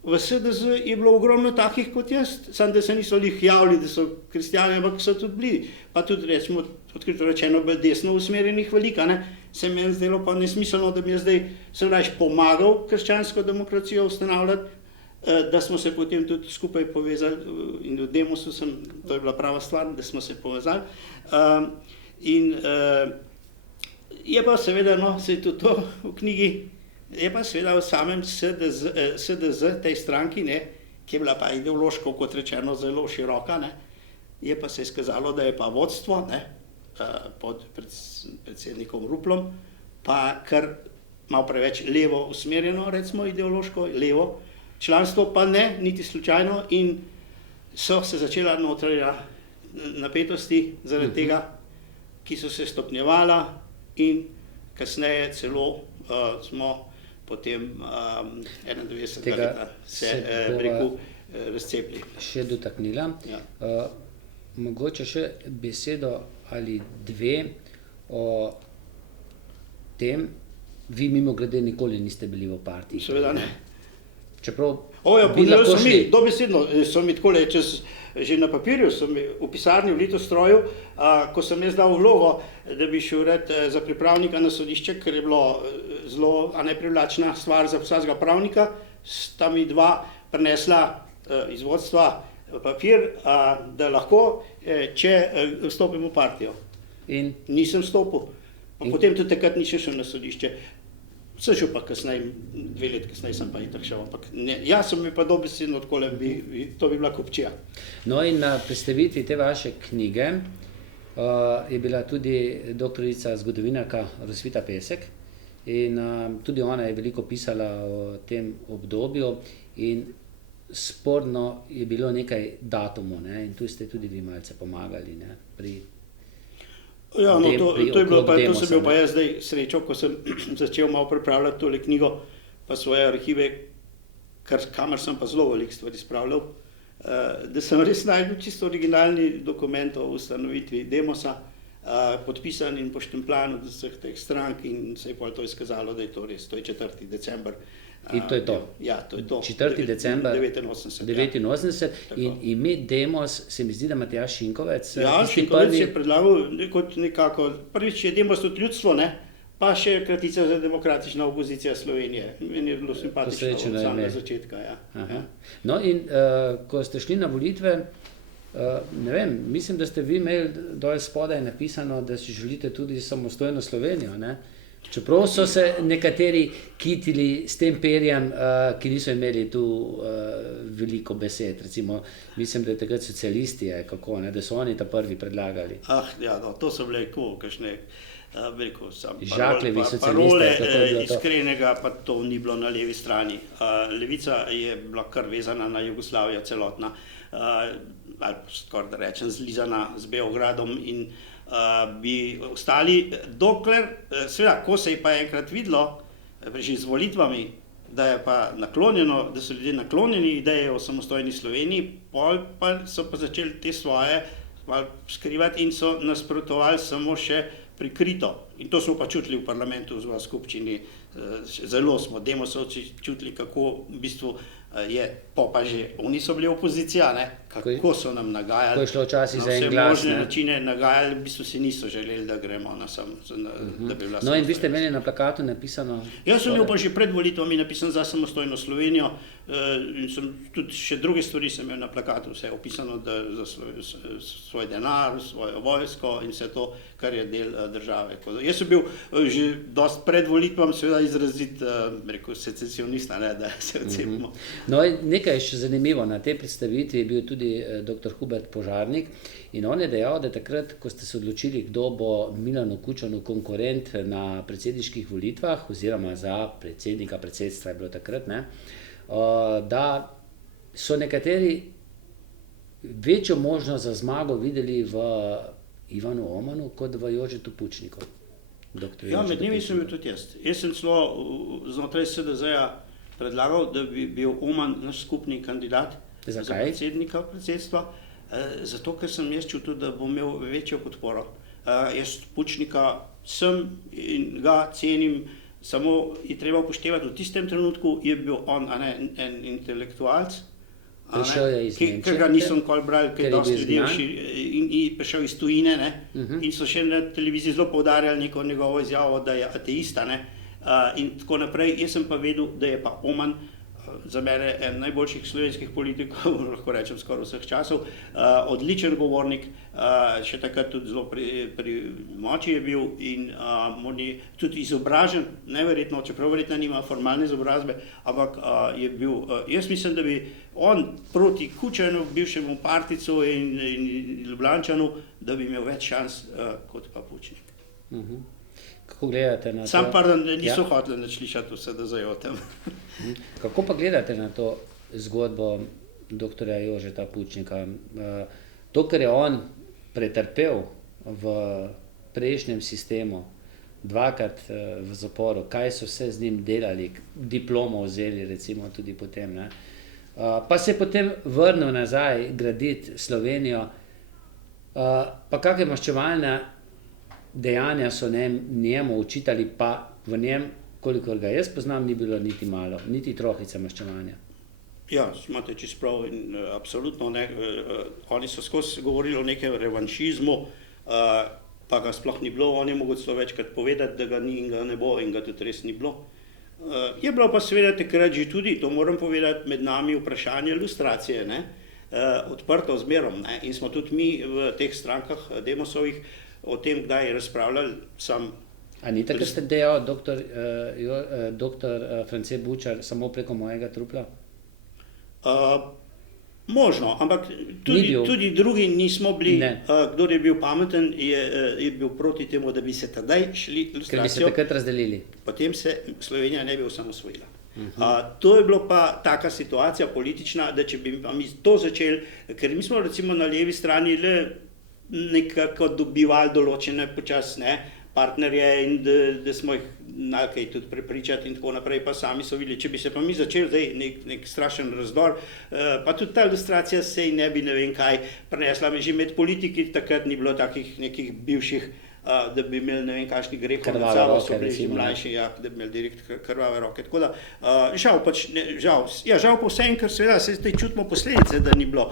v SDZ je bilo ogromno takih kot jaz, samo da se niso lih javili, da so kristjani, ampak so tudi bili, pa tudi recimo, odkrito rečeno, bolj desno usmerjenih velika, ne. Se mi je zdelo pa nesmiselno, da bi jaz zdaj sem raje pomagal krščansko demokracijo ustanavljati, da smo se potem tudi skupaj povezali in v Demosu to je bila prava stvar, da smo se povezali. In je pa seveda, no, se je tudi to v knjigi, je pa seveda v samem SDZ, tej stranki, ne, ki je bila pa ideološko, kot rečeno, zelo široka, ne, je pa se izkazalo, da je pa vodstvo, ne, pod predsednikom Ruplom, pa kar malo preveč levo usmerjeno, recimo ideološko, levo, članstvo pa ne, niti slučajno, in so se začela notranja napetosti zaradi tega, ki so se stopnjevala in kasneje celo smo potem 91. leta se razcepili. Še dotaknila. Ja. Mogoče še besedo ali dve o tem, vi mimogrede nikoli niste bili v partiji. Seveda ne. Čeprav bi lahko šli. Dobesedno so mi takole, že na papirju, v pisarni v Litostroju, ko sem jaz dal vlogo, da bi šel za pripravnika na sodišče, ker je bilo zelo neprivlačna stvar za vsakega pravnika, sta mi dva prinesla iz vodstva papir, da lahko, če vstopim v partijo. In? Nisem stopil. Potem tudi takrat nisem šel na sodišče. Sem šel pa kasneje, 2 let kasneje sem pa itak šel, ampak ne, jaz sem mi pa dobesedno odkole, to bi bila kupčija. No in na predstavitvi te vaše knjige je bila tudi doktorica zgodovinarka Rosvita Pesek in tudi ona je veliko pisala o tem obdobju in sporno je bilo nekaj datumov, ne, in tu ste tudi vi malce pomagali, ne, pri Ja, no, to sem bil pa jaz zdaj srečo, ko sem začel malo pripravljati tole knjigo, pa svoje arhive, kamor sem pa zelo veliko stvari spravljal, da sem res našel čisto originalni dokument o ustanovitvi Demosa, podpisan in poštempljan od vseh teh strank in se je pol to izkazalo, da je to res, to je 4. december. In to je to. Ja, to je to. 4. december 89. In ime Demos, se mi zdi, da Matjaž Šinkovec. Ja, Šinkovec je predlagal kot nekako, prvič je Demos tudi ljudstvo, ne? Pa še kratica za demokratična opozicija Slovenije. Meni je bilo simpatično od samega začetka. Ja. No in ko ste šli na volitve, ne vem, mislim, da ste vi imeli dol spodaj napisano, da si želite tudi samostojno Slovenijo, ne? Čeprav so se nekateri kitili s tem perjem, ki niso imeli tu veliko besed. Recimo, mislim, da je takrat socialisti, kako, ne, da so oni ta prvi predlagali. Ja, no, to so bile kakšne, veliko sam parole iskrenega, pa to ni bilo na levi strani. Levica je bila kar vezana na Jugoslavijo celotna, ali skoraj da rečem zlizana z Beogradom in bi ostali, dokler, seveda, ko se je pa enkrat videlo, že z volitvami, da je pa naklonjeno, da so ljudje naklonjeni ideje o samostojni Sloveniji, pol pa so pa začeli te svoje skrivati in so nasprotovali samo še prikrito. In to smo pa čutili v parlamentu, v skupščini, zelo smo Demosovci čutili, kako v bistvu je, pa že, oni so bili opozicija, ne? Kako so nam nagajali, ko je šlo včasih na za en vse glas, možne ne? načine nagajali, v bistvu si niso želeli, da gremo da bi bila No in vi ste imeli na plakatu napisano... Jaz sem imel pa že pred volitvami napisan za samostojno Slovenijo in sem tudi še druge stvari sem imel na plakatu, vse opisano, da za svoj denar, svojo vojsko in vse to, kar je del države. Jaz sem bil že dosti pred volitvam seveda izrazit, rekel, secesionista, ne, da se odcepimo. No in nekaj je še zanimivo, na tej predstavitvi je bil tudi dr. Hubert Požarnik in on je dejal, da takrat, ko ste se odločili, kdo bo Milanu Kučanu konkurent na predsedniških volitvah, oziroma za predsedstva je bilo takrat, ne, da so nekateri večjo možnost za zmago videli v Ivanu Omanu kot v Jožetu Pučniku. Ja, med njimi sem bil tudi jaz. Jaz sem celo znotraj SDZ-ja predlagal, da bi bil Oman naš skupni kandidat za predsednika predsedstva, zato ker sem jaz čutil, da bo imel večjo podporo. Jaz Pučnika sem in ga cenim, samo je treba upoštevati, v tistem trenutku je bil on en intelektualc, ki ga nisem nikoli bral, ker je dosti ljudi in prišel iz tujine, ne, in so še na televiziji zelo poudarjali neko njegovo izjavo, da je ateista, ne, in tako naprej. Jaz sem pa vedel, da je pa Oman za mene en najboljših slovenskih politikov, lahko rečem skoraj vseh časov, odličen govornik, še takrat tudi zelo pri moči je bil in tudi izobražen, neverjetno, čeprav verjetno nima formalne izobrazbe, ampak je bil, jaz mislim, da bi on proti Kučanu, bivšemu Particu in Ljubljančanu, da bi imel več šans kot pa Pučnik. Kako gledate na to? Sam pardon, niso hoteli nič slišati vse, da zdaj o tem. Kako pa gledate na to zgodbo doktorja Jožeta Pučnika? To, kar je on pretrpel v prejšnjem sistemu, dvakrat v zaporu, kaj so vse z njim delali, diplomo vzeli recimo tudi potem, ne? Pa se je potem vrnil nazaj graditi Slovenijo, pa kakve maščevalne dejanja so njemu učitali, pa v njem, kolikor ga jaz poznam, ni bilo niti malo, niti trohice maščevanja. Ja, imate čisto prav in absolutno ne. Oni so skozi govorili o nekem revanšizmu, pa ga sploh ni bilo, on je mogel celo večkrat povedati, da ga ni in ga ne bo in ga tudi res ni bilo. Je bilo pa seveda takrat že tudi, to moram povedati, med nami vprašanje lustracije, ne, odprto zmerom, ne, in smo tudi mi v teh strankah Demosovih o tem, kdaj je razpravljali sam. A ni tako, ste dejal doktor France Bučar samo preko mojega trupla? Možno, ampak tudi drugi nismo bili, kdor je bil pameten, je bil proti temu, da bi se tedaj šli lustracijo. Ker bi se takrat razdelili. Potem se Slovenija ne bi osamosvojila. To je bilo pa taka situacija politična, da če bi mi to začeli, ker mi smo recimo na levi strani le nekako dobivali določene počasne partnerje in da smo jih znali kaj tudi prepričati in tako naprej, pa sami so videli, če bi se pa mi začeli zdaj nek strašen razdor, pa tudi ta ilustracija se ne bi ne vem kaj prinesla, že med politiki takrat ni bilo takih nekih bivših, da bi imeli ne vem kakšni grehov nad sabo, so bili že mlajši, ja, da bi imeli direkt krvave roke. Tako da, žal pa vsem, ker seveda se zdaj čutimo posledice, da ni bilo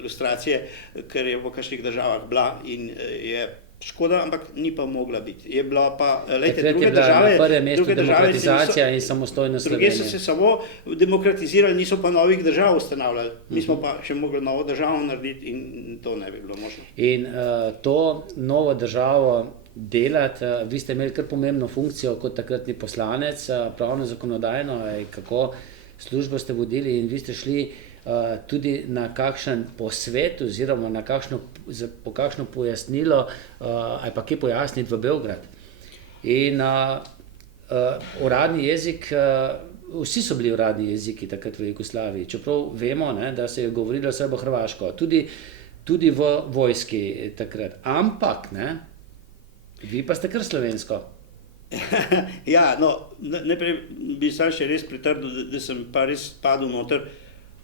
ilustracije, ker je v kakšnih državah bila in je škoda, ampak ni pa mogla biti. Je bila pa, lejte, druge države... Na prvem mestu demokratizacija in samostojna Slovenija. Druge so se samo demokratizirali, niso pa novih držav ustanavljali. Mi smo pa še mogli novo državo narediti in to ne bi bilo možno. In to novo državo delati, vi ste imeli kar pomembno funkcijo kot takratni poslanec, pravno zakonodajno, kako službo ste vodili in vi ste šli tudi na kakšen posvet oziroma na po kakšno pojasnilo ali pa kje pojasniti v Beograd. In uradni jezik, vsi so bili uradni jeziki takrat v Jugoslaviji, čeprav vemo, ne, da se je govorilo srbo-hrvaško, tudi v vojski takrat. Ampak, ne, vi pa ste kar slovensko. Ja, no, najprej bi sam še res pritrdil, da sem pa res padel noter.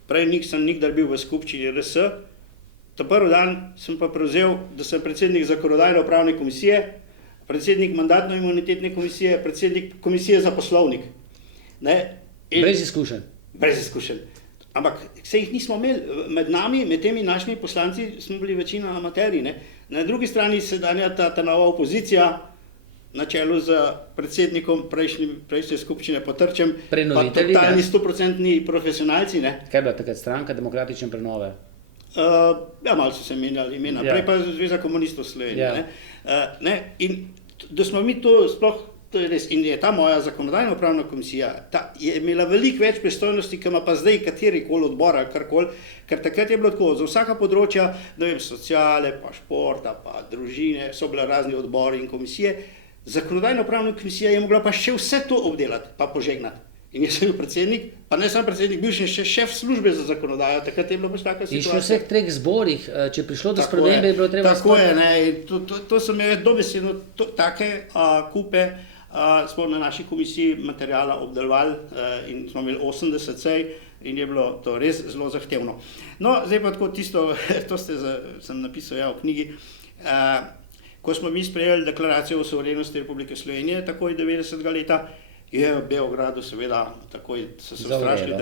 Prej nisem nikdar bil v skupščini RS, ta prvi dan sem pa prevzel, da sem predsednik zakonodajno-upravne komisije, predsednik mandatno-imunitetne komisije, predsednik komisije za poslovnik. Brez izkušenj. Brez izkušenj. Ampak se jih nismo imeli. Med nami, med temi našimi poslanci, smo bili večina amaterji. Na drugi strani sedanja ta nova opozicija, na čelu z predsednikom prejšnje skupščine Potrčem, pa totalni 100% profesionalci. Kaj je bila takrat stranka Demokratične prenove? Ja, malo so se menjali imena, prej pa Zveza komunistov Slovenije. In da smo mi to sploh, to je res, in je ta moja zakonodajno-upravna komisija, je imela veliko več pristojnosti, ki ima pa zdaj katerikoli odbor ali karkoli, ker takrat je bilo tako, za vsaka področja, ne vem, sociale, pa športa, pa družine, so bile razni odbori in komisije. Zakonodajno-upravna komisija je mogla pa še vse to obdelati, pa požegnati. In jaz sem bil predsednik, pa ne sam predsednik, bil še šef službe za zakonodajo, takrat je bilo pač taka situacija. In še v vseh treh zborih, če je prišlo do spremembe, je bilo treba... Tako je, ne, to so me dobesedno, take kupe smo na naši komisiji materijala obdelovali in smo imeli 80 sej in je bilo to res zelo zahtevno. No, zdaj pa tako tisto, to sem napisal v knjigi, ko smo mi sprejeli deklaracijo o suverenosti Republike Slovenije, takoj 90. leta, je v Beogradu seveda takoj so se ustrašili,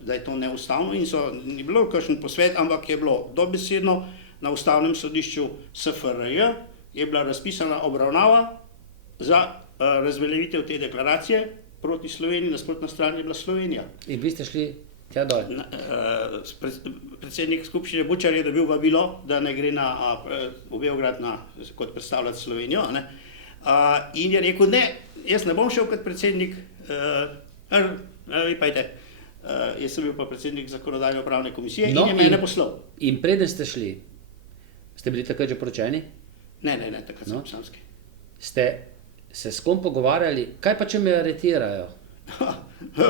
da je to neustavno in ni bilo kakšen posvet, ampak je bilo dobesedno na ustavnem sodišču SFRJ, je bila razpisana obravnava za razveljavitev te deklaracije proti Sloveniji, nasprotna stran je bila Slovenija. In vi ste šli tja dol? Predsednik skupščine Bučar je dobil vabilo, da ne gre v Beograd kot predstavljati Slovenijo. In je rekel, ne, jaz ne bom šel kot predsednik, vi pajte. Jaz sem bil pa predsednik zakonodajno-upravne komisije in je mene poslal. In preden ste šli, ste bili takrat že poročeni? Ne, takrat sem samski. Ste se s kom pogovarjali, kaj pa če me aretirajo?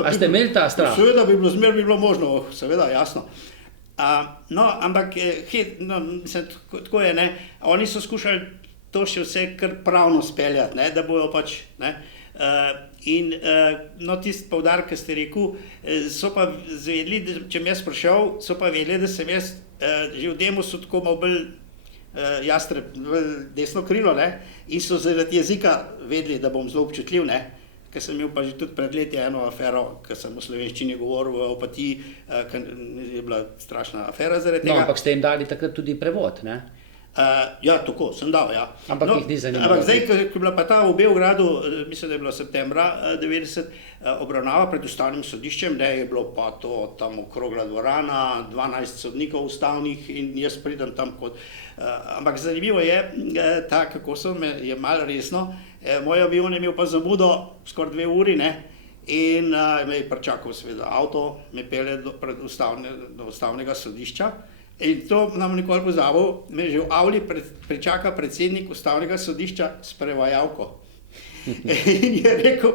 A ste imeli ta strah? Seveda bi bilo možno, seveda, jasno. No, ampak tako je, ne, oni so skušali to še vse kar pravno speljati, ne, da bojo pač, ne, in no, tisti poudarek, ki ste rekel, so pa zvedeli, če me jaz prišel, so pa vedeli, da sem jaz že v Demosu tako malo bolj jastreb, desno krilo, ne, in so zaradi jezika vedeli, da bom zelo občutljiv, ne, ker sem imel pa že tudi pred leti eno afero, ker sem v slovenščini govoril v Opatiji, ker je bila strašna afera zaradi tega. No, ampak ste jim dali takrat tudi prevod, ne? Ja, tako, sem dal, ja. Ampak jih ni zanimalo. Ampak zdaj, ko je bila pa ta v Beogradu, mislim, da je bilo septembra 90, obravnava pred ustavnim sodiščem, da je bilo pa to tam okrogla dvorana, 12 sodnikov ustavnih in jaz pridem tam kot... Ampak zanimivo je, kako so me jemali resno, moj avion je imel pa zamudo skoraj 2 uri, ne, in me je pričakal seveda avto, me pelje do ustavnega sodišča. In to nam nikoli pozabil, me že v avli pričaka predsednik ustavnega sodišča s prevajalko. In je rekel,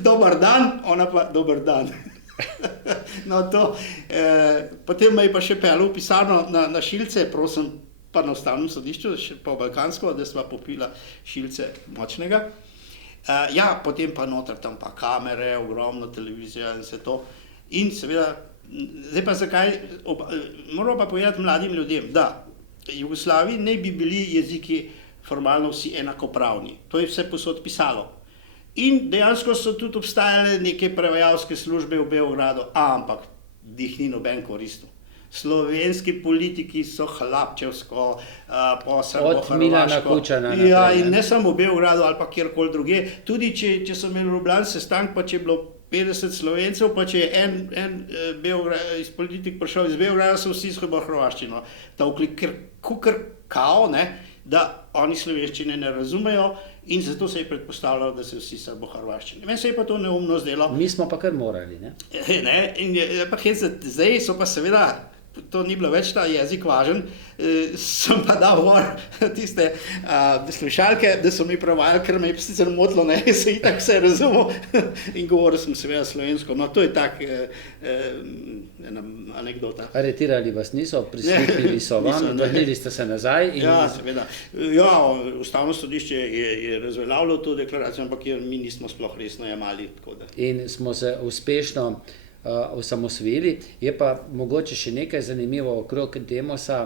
dober dan, ona pa, dober dan. No to, potem me je pa še peljal v pisarno na Šilce, prosim, pa na ustavnem sodišču, še po balkansko, da sva popila šilce močnega. Ja, potem pa noter tam pa kamere, ogromno televizija in vse to. In seveda, zdaj pa zakaj, moram pa povedati mladim ljudem, da v Jugoslaviji ne bi bili jeziki formalno vsi enakopravni. To je vse posod pisalo. In dejansko so tudi obstajale neke prevajalske službe v Beogradu, ampak jih ni noben koristil. Slovenski politiki so hlapčevsko, po Srbo-Hrvaško. Od Milana Kučana naprej, Ja, in ne samo v Beogradu ali pa kjerkoli druge. Tudi če so imeli v Ljubljani sestanek, pa če je bilo 50 Slovencev, pa če je en iz politik prišel iz Beograda, so vsi srbo-hrvaščino tavkli, ker kao, ne, da oni slovenščine ne razumejo in zato se je predpostavljalo, da se vsi srbo-hrvaščine. Meni se je pa to neumno zdelo. Mi smo pa kar morali, ne? Zdaj so pa seveda, to ni bilo več ta jezik važen, sem pa dal gor tiste slušalke, da so mi prevajali, ker me je sicer motilo, ne, se itak vse razumel in govoril sem seveda slovensko. No, to je tak ena anekdota. Aretirali vas niso, prisluhnili so vam, vrnili ste se nazaj. Ja, seveda. Ja, ustavno sodišče je razveljavilo to deklaracijo, ampak mi nismo sploh resno jemali. In smo se uspešno osamosvojili. Je pa mogoče še nekaj zanimivo okrog Demosa,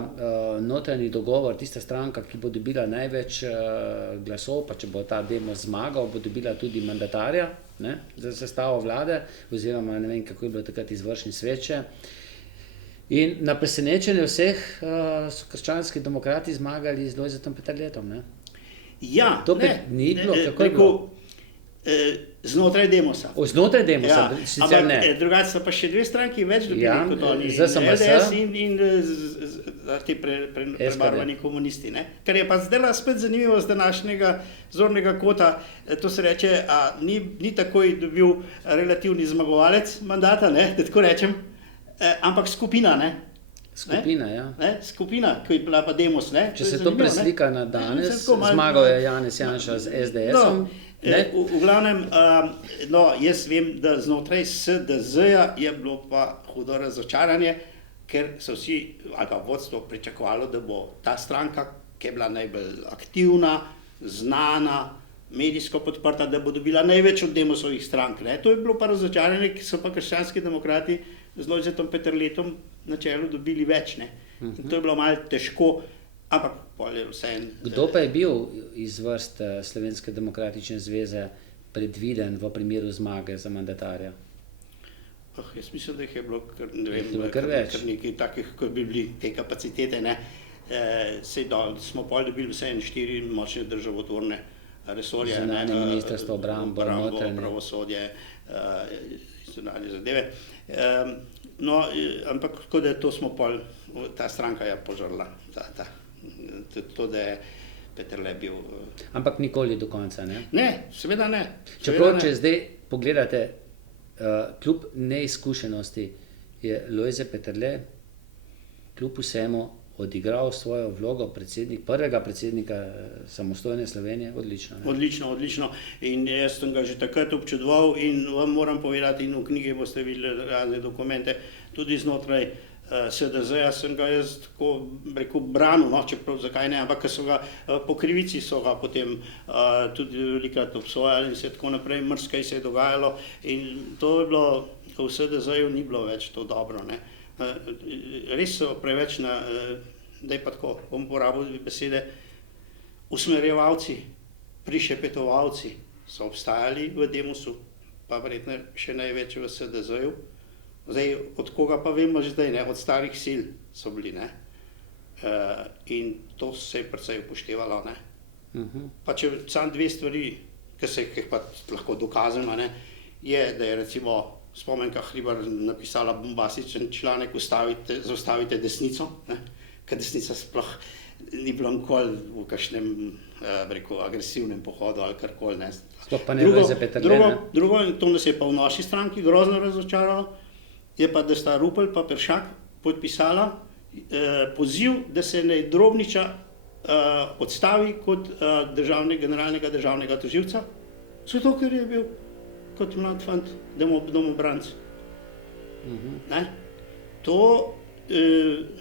notranji dogovor, tista stranka, ki bo dobila največ glasov, pa če bo ta Demos zmagal, bo dobila tudi mandatarja, ne, za sestavo vlade, oziroma ne vem, kako je bilo takrat izvršni svet še. In na presenečenje vseh so krščanski demokrati zmagali z Lojzetom Peterletom, ne? Ja, to ni bilo, kako je bilo? Znotraj Demosa. Znotraj Demosa, ja, sicer ne. Ampak drugače so pa še dve stranki več dobili kot oni. ZSMS LDS in ti prebarvani komunisti. Ne? Kar je pa zdela spet zanimivo z današnjega zornega kota, to se reče, ni takoj dobil relativni zmagovalec mandata, ne, da tako rečem, ampak skupina, ne. Skupina, ja. Ne? Skupina, ki je bila pa Demos, ne. Če se to preslika na danes, zmagal je Janez Janša z SDS-om. V glavnem, jaz vem, da znotraj SDZ-ja je bilo pa hudo razočaranje, ker so vsi, ali pa vodstvo pričakovalo, da bo ta stranka, ki je bila najbolj aktivna, znana, medijsko podprta, da bo dobila največ od Demosovih strank. Ne? To je bilo pa razočaranje, ki so pa krščanski demokrati z Lojzetom Peterletom na čelu dobili več. Ne? In to je bilo malo težko, ampak pol je vseeno. Kdo pa je bil iz vrst Slovenske demokratične zveze predviden v primeru zmage za mandatarja? Jaz mislim, da jih je bilo kar nekaj takih, kot bi bili te kapacitete. Smo pol dobili vseeno 4 močne državotvorne resorje. Zunanje ministrstvo, obrambo, notranje. Pravosodje, zunanje zadeve. Ampak tako da to smo pol, ta stranka je požrla. To, da je Peterle bil. Ampak nikoli do konca, ne? Ne, seveda ne. Čeprav, če zdaj pogledate, kljub neizkušenosti je Lojze Peterle kljub vsemu odigral svojo vlogo prvega predsednika samostojne Slovenije odlično. Ne? Odlično. In jaz sem ga že takrat občudoval in vam moram povedati, in v knjigi boste videli razne dokumente, tudi znotraj SDZ-ja sem ga jaz tako rekel branil, čeprav zakaj ne, ampak so ga po krivici so ga potem tudi velikrat obsojali in se tako naprej, marsikaj se je dogajalo in to je bilo, v SDZ-ju ni bilo več to dobro. Ne. Res so preveč daj pa tako, bom uporabil besede, usmerjevalci, prišepetovalci so obstajali v Demosu, pa verjetno še največ v SDZ-ju. Zdaj, od koga pa vemo že zdaj, ne? Od starih sil so bili, ne? In to se je precej upoštevalo, ne? Pa če samo dve stvari, ki se jih pa lahko dokazano, ne? Je, da je recimo Spomenka Hribar napisala bombastičen članek Zaustavite desnico, ne? Ker desnica sploh ni bilo nikoli v kakšnem agresivnem pohodu ali karkoli, ne? Sploh pa ne Lojze Peterle, ne? Drugo, to nas je pa v naši stranki grozno razočaralo, je pa, da sta Rupel pa Peršak podpisala poziv, da se naj Drobniča odstavi kot generalnega državnega tožilca, zato ker je bil kot mlad fant domobranec. To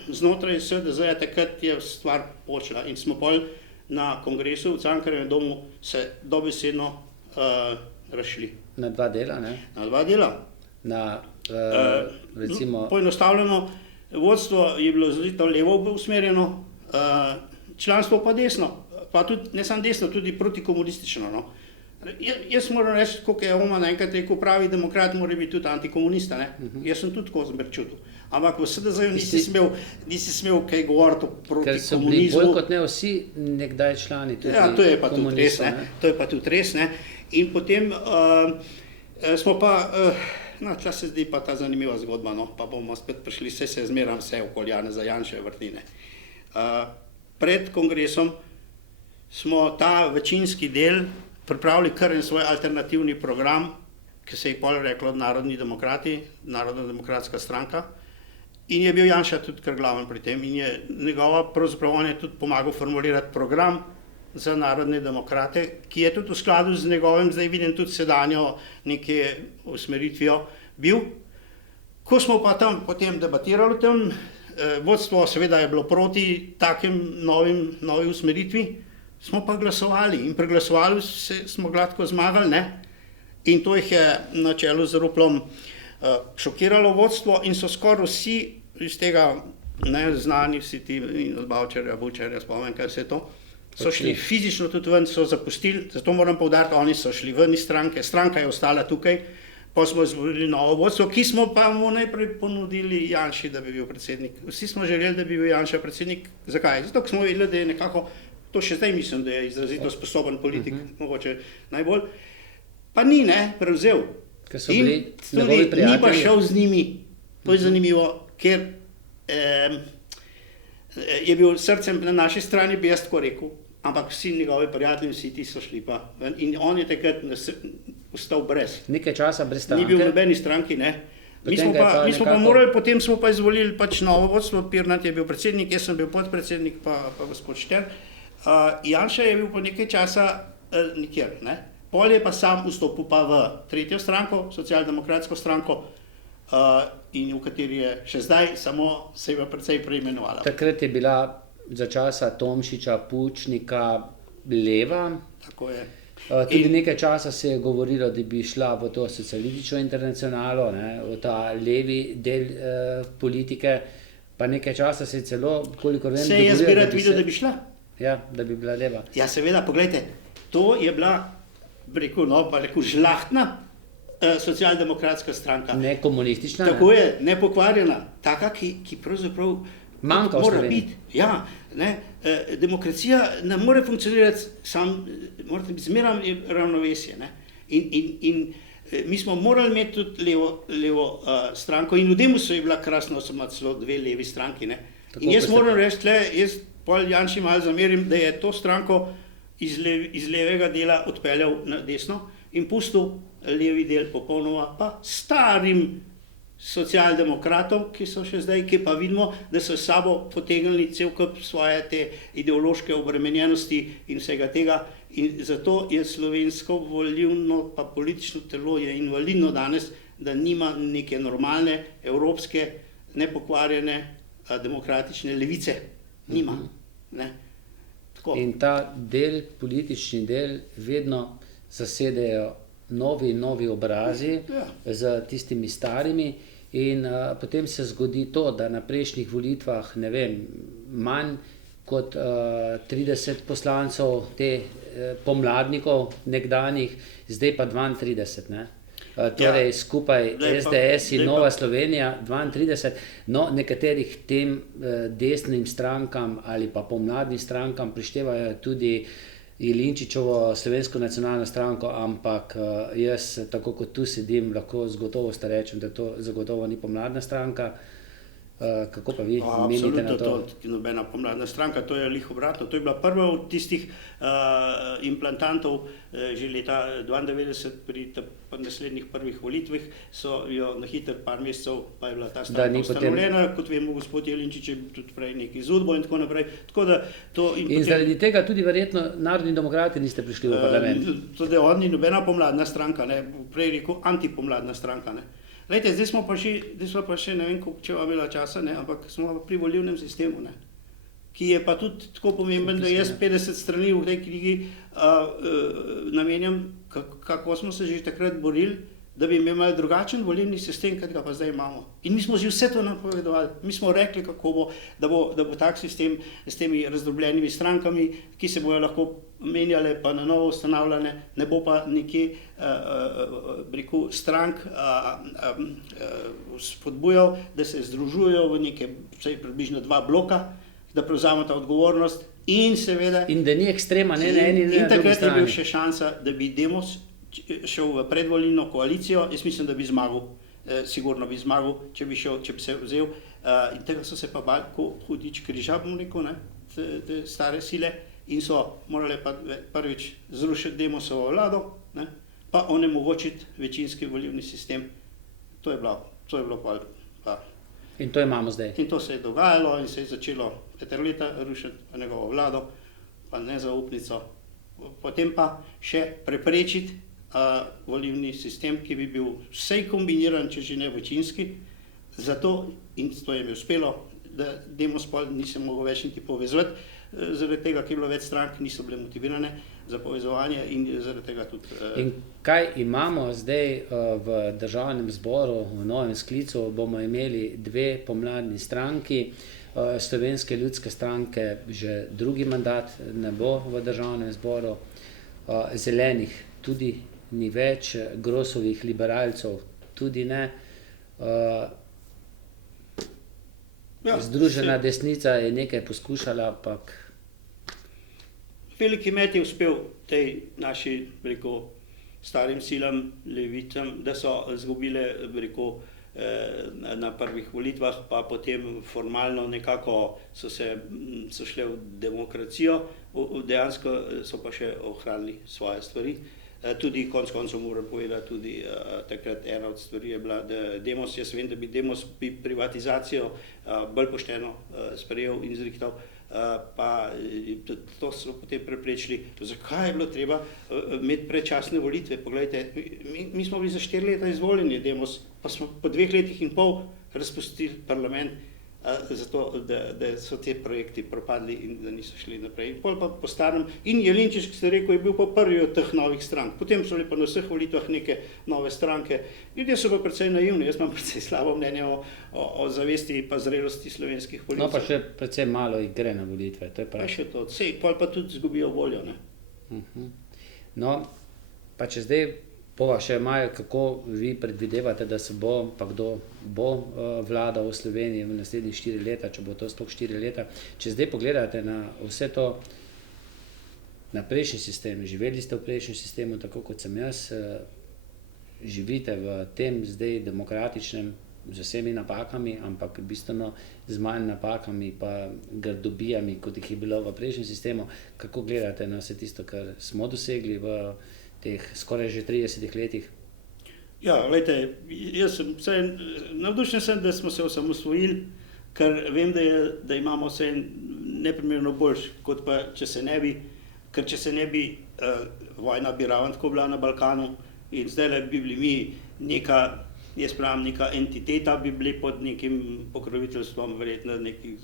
znotraj SDZ-ja takrat je stvar počela in smo pol na kongresu v Cankarjevem domu se dobesedno razšli. Na dva dela, ne? Na dva dela. Na, recimo... Poenostavljeno, vodstvo je bilo zelo levo usmerjeno, članstvo pa desno, pa tudi, ne samo desno, tudi protikomunistično. No. Jaz moram reči, koliko je Oma naenkrat rekel, pravi demokrat mora biti tudi antikomunista. Ne? Jaz sem tudi tako zmerčutil. Ampak v SDZ-ju nisi smel kaj govoriti o protikomunizmu. Ker so bili bolj kot ne vsi nekdaj člani tudi to je pa tudi res, ne? To je pa tudi res, ne? In potem smo pa, tla se zdi pa ta zanimiva zgodba, no? Pa bomo spet prišli, se zmeram vse okoli Janeza Janše vrtine. Pred kongresom smo ta večinski del pripravili kar en svoj alternativni program, ki se je pol reklo Narodni demokrati, Narodna demokratska stranka. In je bil Janša tudi kar glaven pri tem in je pravzaprav on je tudi pomagal formulirati program za Narodne demokrate, ki je tudi v skladu z njegovim, zdaj vidim tudi sedanjo neke usmeritvijo bil. Ko smo pa tam potem debatirali o tem, vodstvo seveda je bilo proti takim novi usmeritvi, smo pa glasovali in preglasovali smo gladko zmagali, ne? In to jih je na čelu z Ruplom šokiralo vodstvo in so skoraj vsi iz tega znani, vsi ti od Bavčarja, Bučarja, spomnim, kaj se je to, so šli fizično tudi ven, so zapustili, zato moram poudariti, oni so šli ven iz stranke, stranka je ostala tukaj, pa smo izvolili novo vodstvo, ki smo pa mu najprej ponudili Janši, da bi bil predsednik. Vsi smo želeli, da bi bil Janša predsednik. Zakaj? Zato, ker smo videli, da je nekako, to še zdaj mislim, da je izrazito sposoben politik, mogoče najbolj, pa ni, ne, prevzel. Ker so bili njegovi prijatelji. Ni pa šel z njimi. To je zanimivo, ker je bil srcem na naši strani, bi jaz tako rekel, ampak vsi njegovi prijatelji, vsi ti so šli pa. In on je takrat ostal brez. Nekaj časa brez stranke. Ni bil v nobeni stranki, ne. Mi smo pa morali, potem smo pa izvolili pač novo vodstvo, Pirnat je bil predsednik, jaz sem bil podpredsednik, pa gospod Štern. Janša je bil po nekaj časa nikjer, ne. Pol je pa sam vstopil pa v tretjo stranko, socialdemokratsko stranko, in v kateri je še zdaj, samo se je precej preimenovala. Takrat je bila za časa Tomšiča, Pučnika, leva. Tako je. Tudi nekaj časa se je govorilo, da bi šla v to socialistično internacionalo, ne, v ta levi del politike, pa nekaj časa se je celo, koliko vem, se je jaz bi rad videl, da bi šla. Ja, da bi bila leva. Ja, seveda, pogledajte, to je bila, rekel, žlahtna socialdemokratska stranka. Ne komunistična. Tako je, nepokvarjena, taka, ki pravzaprav manjka v Sloveniji. Biti. Ja, ne, demokracija ne more funkcionirati morate biti zmeraj ravnovesje. Ne. In mi smo morali imeti tudi levo stranko in v Demosu je bila krasno, so imeli celo dve levi stranki. Ne. In jaz moram reči, jaz pol Janši malo zamerim, da je to stranko iz levega dela odpeljal na desno in pustil levi del popolnoma pa starim socialdemokratom, ki so še zdaj, ki pa vidimo, da so s sabo potegnili cel kup svoje te ideološke obremenjenosti in vsega tega. In zato je slovensko volilno pa politično telo je invalidno danes, da nima neke normalne, evropske, nepokvarjene, demokratične levice. Nima. Ne? Tako. In ta del, politični del, vedno zasedejo novi obrazi z tistimi starimi in potem se zgodi to, da na prejšnjih volitvah, ne vem, manj kot 30 poslancev pomladnikov nekdanjih, zdaj pa 32, ne? Torej skupaj SDS in Nova Slovenija 32, no nekaterih tem desnim strankam ali pa pomladnim strankam prištevajo tudi Jelinčičevo Slovensko nacionalno stranko, ampak jaz, tako kot tu sedim, lahko z gotovostjo rečem, da to zagotovo ni pomladna stranka. Kako pa vi menite na to? Absolutno, nobena pomladna stranka, to je lih obratno. To je bila prva od tistih implantantov že leta 1992 pri naslednjih prvih volitvah, so jo na hitro par mesecev, pa je bila ta stranka ustanovljena, kot vemo, gospod Jelinčič je tudi prej nekaj zudbo in tako naprej. In zaradi tega tudi verjetno Narodni demokrati niste prišli v parlament? Tudi on ni nobena pomladna stranka, ne, prej rekel antipomladna stranka, ne. Glejte, zdaj smo pa še ne vem, koliko če vam imela časa, ne, ampak smo pa pri volilnem sistemu, ne, ki je pa tudi tako pomemben, da jaz 50 strani v tej knjigi namenjam, kako smo se že takrat borili, da bi imeli drugačen volilni sistem, kot ga pa zdaj imamo. In mi smo že vse to napovedovali. Mi smo rekli, kako bo, da bo tak sistem s temi razdrobljenimi strankami, ki se bojo lahko menjale pa na novo ustanavljane, ne bo pa nekje strank spodbujal, da se združujejo v neke približno 2 bloka, da prevzameta odgovornost in seveda... In da ni ekstrema, ne na eni, ne na drugi strani. In takrat je bil še šansa, da bi Demos šel v predvolilno koalicijo, jaz mislim, da bi zmagal, sigurno bi zmagal, če bi se vzel. In tega so se pa bali, ko hudič križa, bom rekel, ne, te stare sile, in so morali pa prvič zrušiti Demosovo vlado, ne, pa onemogočiti večinski volilni sistem. To je bilo pa. In to imamo zdaj. In to se je dogajalo in se je začelo 5 leta rušiti njegovo vlado, pa nezaupnico, potem pa še preprečiti volilni sistem, ki bi bil vsej kombiniran, če že ne večinski, zato, in to je mi uspelo, da Demos pol nisem mogel več niti povezovati, zaradi tega, ker je bilo več strank, niso bile motivirane za povezovanje in zaradi tega tudi... In kaj imamo zdaj v državnem zboru, v novem sklicu, bomo imeli 2 pomladni stranki, Slovenske ljudske stranke že drugi mandat ne bo v državnem zboru, Zelenih tudi ni več, Grosovih liberalcev tudi ne. Združena desnica je nekaj poskušala, ampak... Veliki met je uspel tej naši, starim silam, levicam, da so izgubile, na prvih volitvah, pa potem formalno nekako so šle v demokracijo, dejansko so pa še ohranili svoje stvari. Tudi konec koncev moram povedati, tudi takrat ena od stvari je bila, da Demos, jaz vem, da bi Demos privatizacijo bolj pošteno sprejel in zrihtal, pa to so potem preprečili. Zakaj je bilo treba imeti predčasne volitve? Poglejte, mi smo bili za 4 leta izvoljeni Demos, pa smo po 2 letih in pol razpustili parlament, zato da so te projekti propadli in da niso šli naprej. In pol pa po starem, in Jelinčič, ki ste rekel, je bil pa prvi od teh novih strank. Potem so bili pa na vseh volitvah neke nove stranke. Ljudje so pa precej naivni, jaz imam precej slabo mnenje o zavesti pa zrelosti slovenskih volitev. No pa še precej malo jih gre na volitve, to je prav. Pa še to, pol pa tudi izgubijo voljo, ne. No, pa če zdaj pova še malo, kako vi predvidevate, da se bo, pa kdo bo vladal v Sloveniji v naslednjih 4 leta, če bo to sploh 4 leta. Če zdaj pogledate na vse to, na prejšnji sistem, živeli ste v prejšnjem sistemu, tako kot sem jaz, živite v tem zdaj demokratičnem, z vsemi napakami, ampak bistveno z manj napakami pa grdobijami, kot jih je bilo v prejšnjem sistemu. Kako gledate na vse tisto, kar smo dosegli v teh skoraj že 30 letih? Ja, glejte, jaz sem navdušen sem, da smo se osamosvojili, ker vem, da imamo vse neprimerno boljš, kot pa če se ne bi, ker če se ne bi, vojna bi ravno tako bila na Balkanu in zdaj bi bili mi neka entiteta, bi bili pod nekim pokroviteljstvom verjetno nekih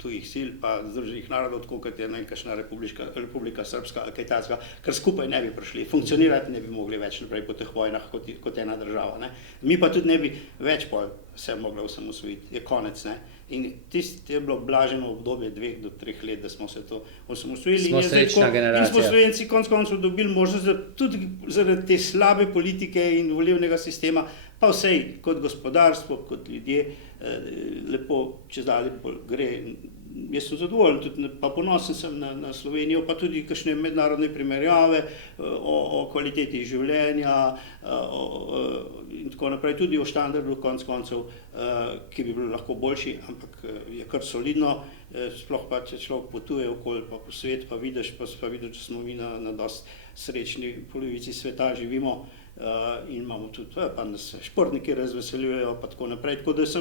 tujih sil pa Združenih narodov, tako kot je nekakšna Republika Srpska ali kaj takega, ker skupaj ne bi prišli, funkcionirati ne bi mogli več naprej po teh vojnah kot ena država, ne. Mi pa tudi ne bi več pol se mogli osamosvojiti, je konec, ne. In tisto je bilo blaženo obdobje 2 do 3 let, da smo se to osamosvojili. Smo srečna generacija. In smo Slovenci konec koncev dobili možnost, tudi zaradi te slabe politike in volilnega sistema, pa vsej kot gospodarstvo, kot ljudje, lepo čezdalje gre. Jaz sem zadovoljen, tudi pa ponosen sem na Slovenijo, pa tudi kakšne mednarodne primerjave o kvaliteti življenja in tako naprej, tudi o standardu konec koncev, ki bi bil lahko boljši, ampak je kar solidno, sploh pa, če človek potuje okoli pa po svet, pa vidiš, da smo mi na dosti srečni polovici sveta živimo, in imamo tudi, pa nas športniki razveseljujejo, pa tako naprej, tako da jaz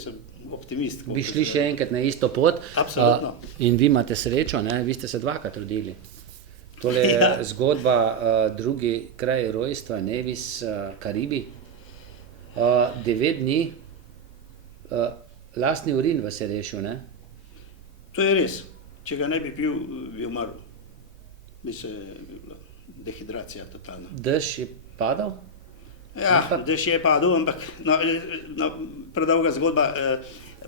sem optimist. Bi šli še enkrat na isto pot. Absolutno. In vi imate srečo, ne? Vi ste se 2-krat rodili. Tole je zgodba, drugi kraj rojstva, Nevis, Karibi. 9 dni, lastni urin vas je rešil, ne? To je res. Če ga ne bi pil, bi umrl. Bi bila dehidracija totalna. Dež je padal? Ja, dež je padel, ampak predolga zgodba.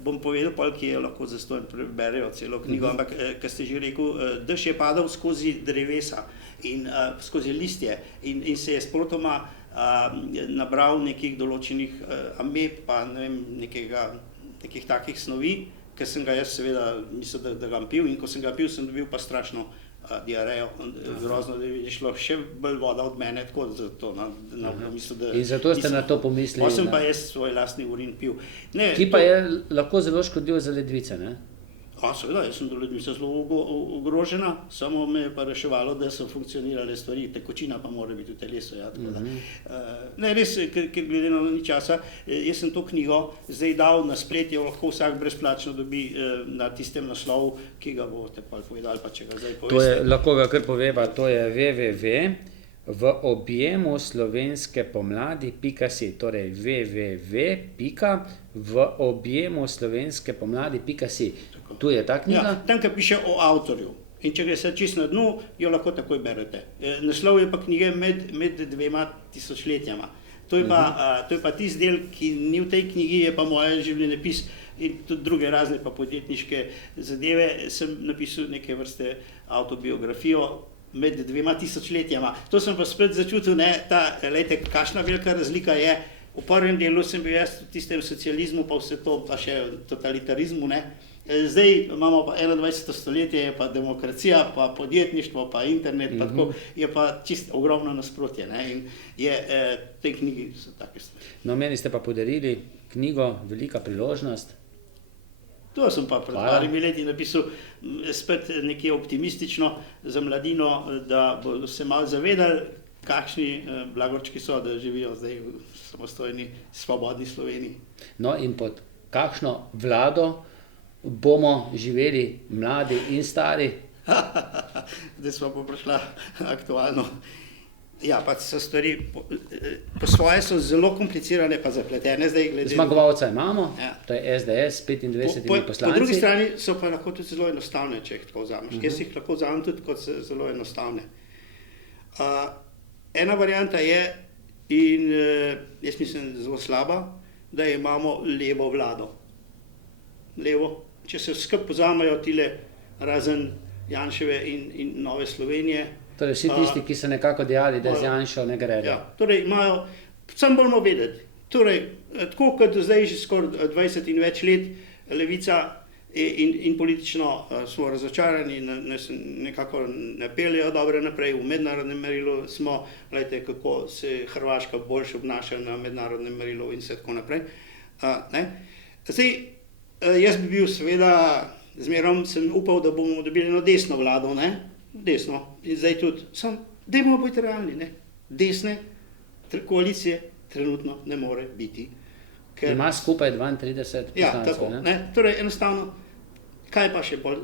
Bom povedal, ki je lahko zastonj preberejo celo knjigo, ampak kar ste že rekel, dež je padal skozi drevesa in skozi listje in se je sprotoma nabral nekih določenih ameb, pa ne vem, nekih takih snovi, ker sem ga jaz seveda mislil, da ga pil, in ko sem ga pil, sem dobil pa strašno diarejo, grozno, da je šlo še bolj voda od mene, tako zato mislil, da... In zato ste na to pomislili? Potem pa jaz svoj lastni urin pil. Ki pa je lahko zelo škodljiv za ledvice, ne? Seveda, jaz sem do ledvice zelo ogrožena, samo me je pa reševalo, da so funkcionirale stvari, tekočina pa mora biti v telesu. Ja, ne, res, ker glede na ni časa, jaz sem to knjigo zdaj dal na spletje, lahko vsak brezplačno dobi na tistem naslovu, ki ga boste pa povedali, pa če ga zdaj poveste. To je, lahko ga kar poveva, to je www.vobjemoslovenskepomladi.si, torej www.vobjemoslovenskepomladi.si. Tu je ta knjiga? Ja, tam, kjer piše o avtorju. In če gre se čisto na dnu, jo lahko takoj berete. Naslov je pa knjige med 2 tisočletjama. To je pa tisti del, ki ni v tej knjigi, je pa moje življenjepis in tudi druge razne pa podjetniške zadeve. Sem napisal neke vrste avtobiografijo med 2 tisočletjama. To sem pa spet začutil, lejte, kakšna velika razlika je. V prvem delu sem bil jaz v tistem socializmu, pa vse to, pa še totalitarizmu, ne. Zdaj imamo pa 21. stoletje, je pa demokracija, pa podjetništvo, pa internet, pa tako, je pa čisto ogromno nasprotje, ne, in te knjigi so take stvari. No, meni ste pa podarili knjigo Velika priložnost. To sem pa pred parimi leti napisal spet nekje optimistično za mladino, da bo se malo zavedali, kakšni blagorčki so, da živijo zdaj v samostojni, svobodni Sloveniji. No, in pod kakšno vlado bomo živeli mladi in stari? Zdaj smo pa prišla aktualno. Ja, pa so stvari, po svoje so zelo komplicirane pa zapletene. Zmagovalca imamo, to je SDS s 25 poslanci. Po drugi strani so pa lahko tudi zelo enostavne, če jih tako vzameš. Jaz jih lahko vzamem tudi kot zelo enostavne. Ena varianta je, in jaz mislim, zelo slaba, da imamo levo vlado. Levo. Če se skupaj pozamejo tile razen Janševe in Nove Slovenije. Torej vsi tisti, ki so nekako dejali, da z Janšo ne gre. Ja, torej imajo, sam moramo vedeti, torej tako kot zdaj že skoraj 20 in več let levica in politično smo razočarani, nekako ne peljejo dobro naprej, v mednarodnem merilu smo, gledajte, kako se Hrvaška boljše obnaša na mednarodnem merilu in vse tako naprej. Zdaj, jaz bi bil seveda, zmerom sem upal, da bomo dobili eno desno vlado, ne, desno, in zdaj tudi, dajmo biti realni, ne, desne koalicije trenutno ne more biti. Ima skupaj 32 poslancev, ja, tako, ne, torej enostavno, kaj pa še bolj,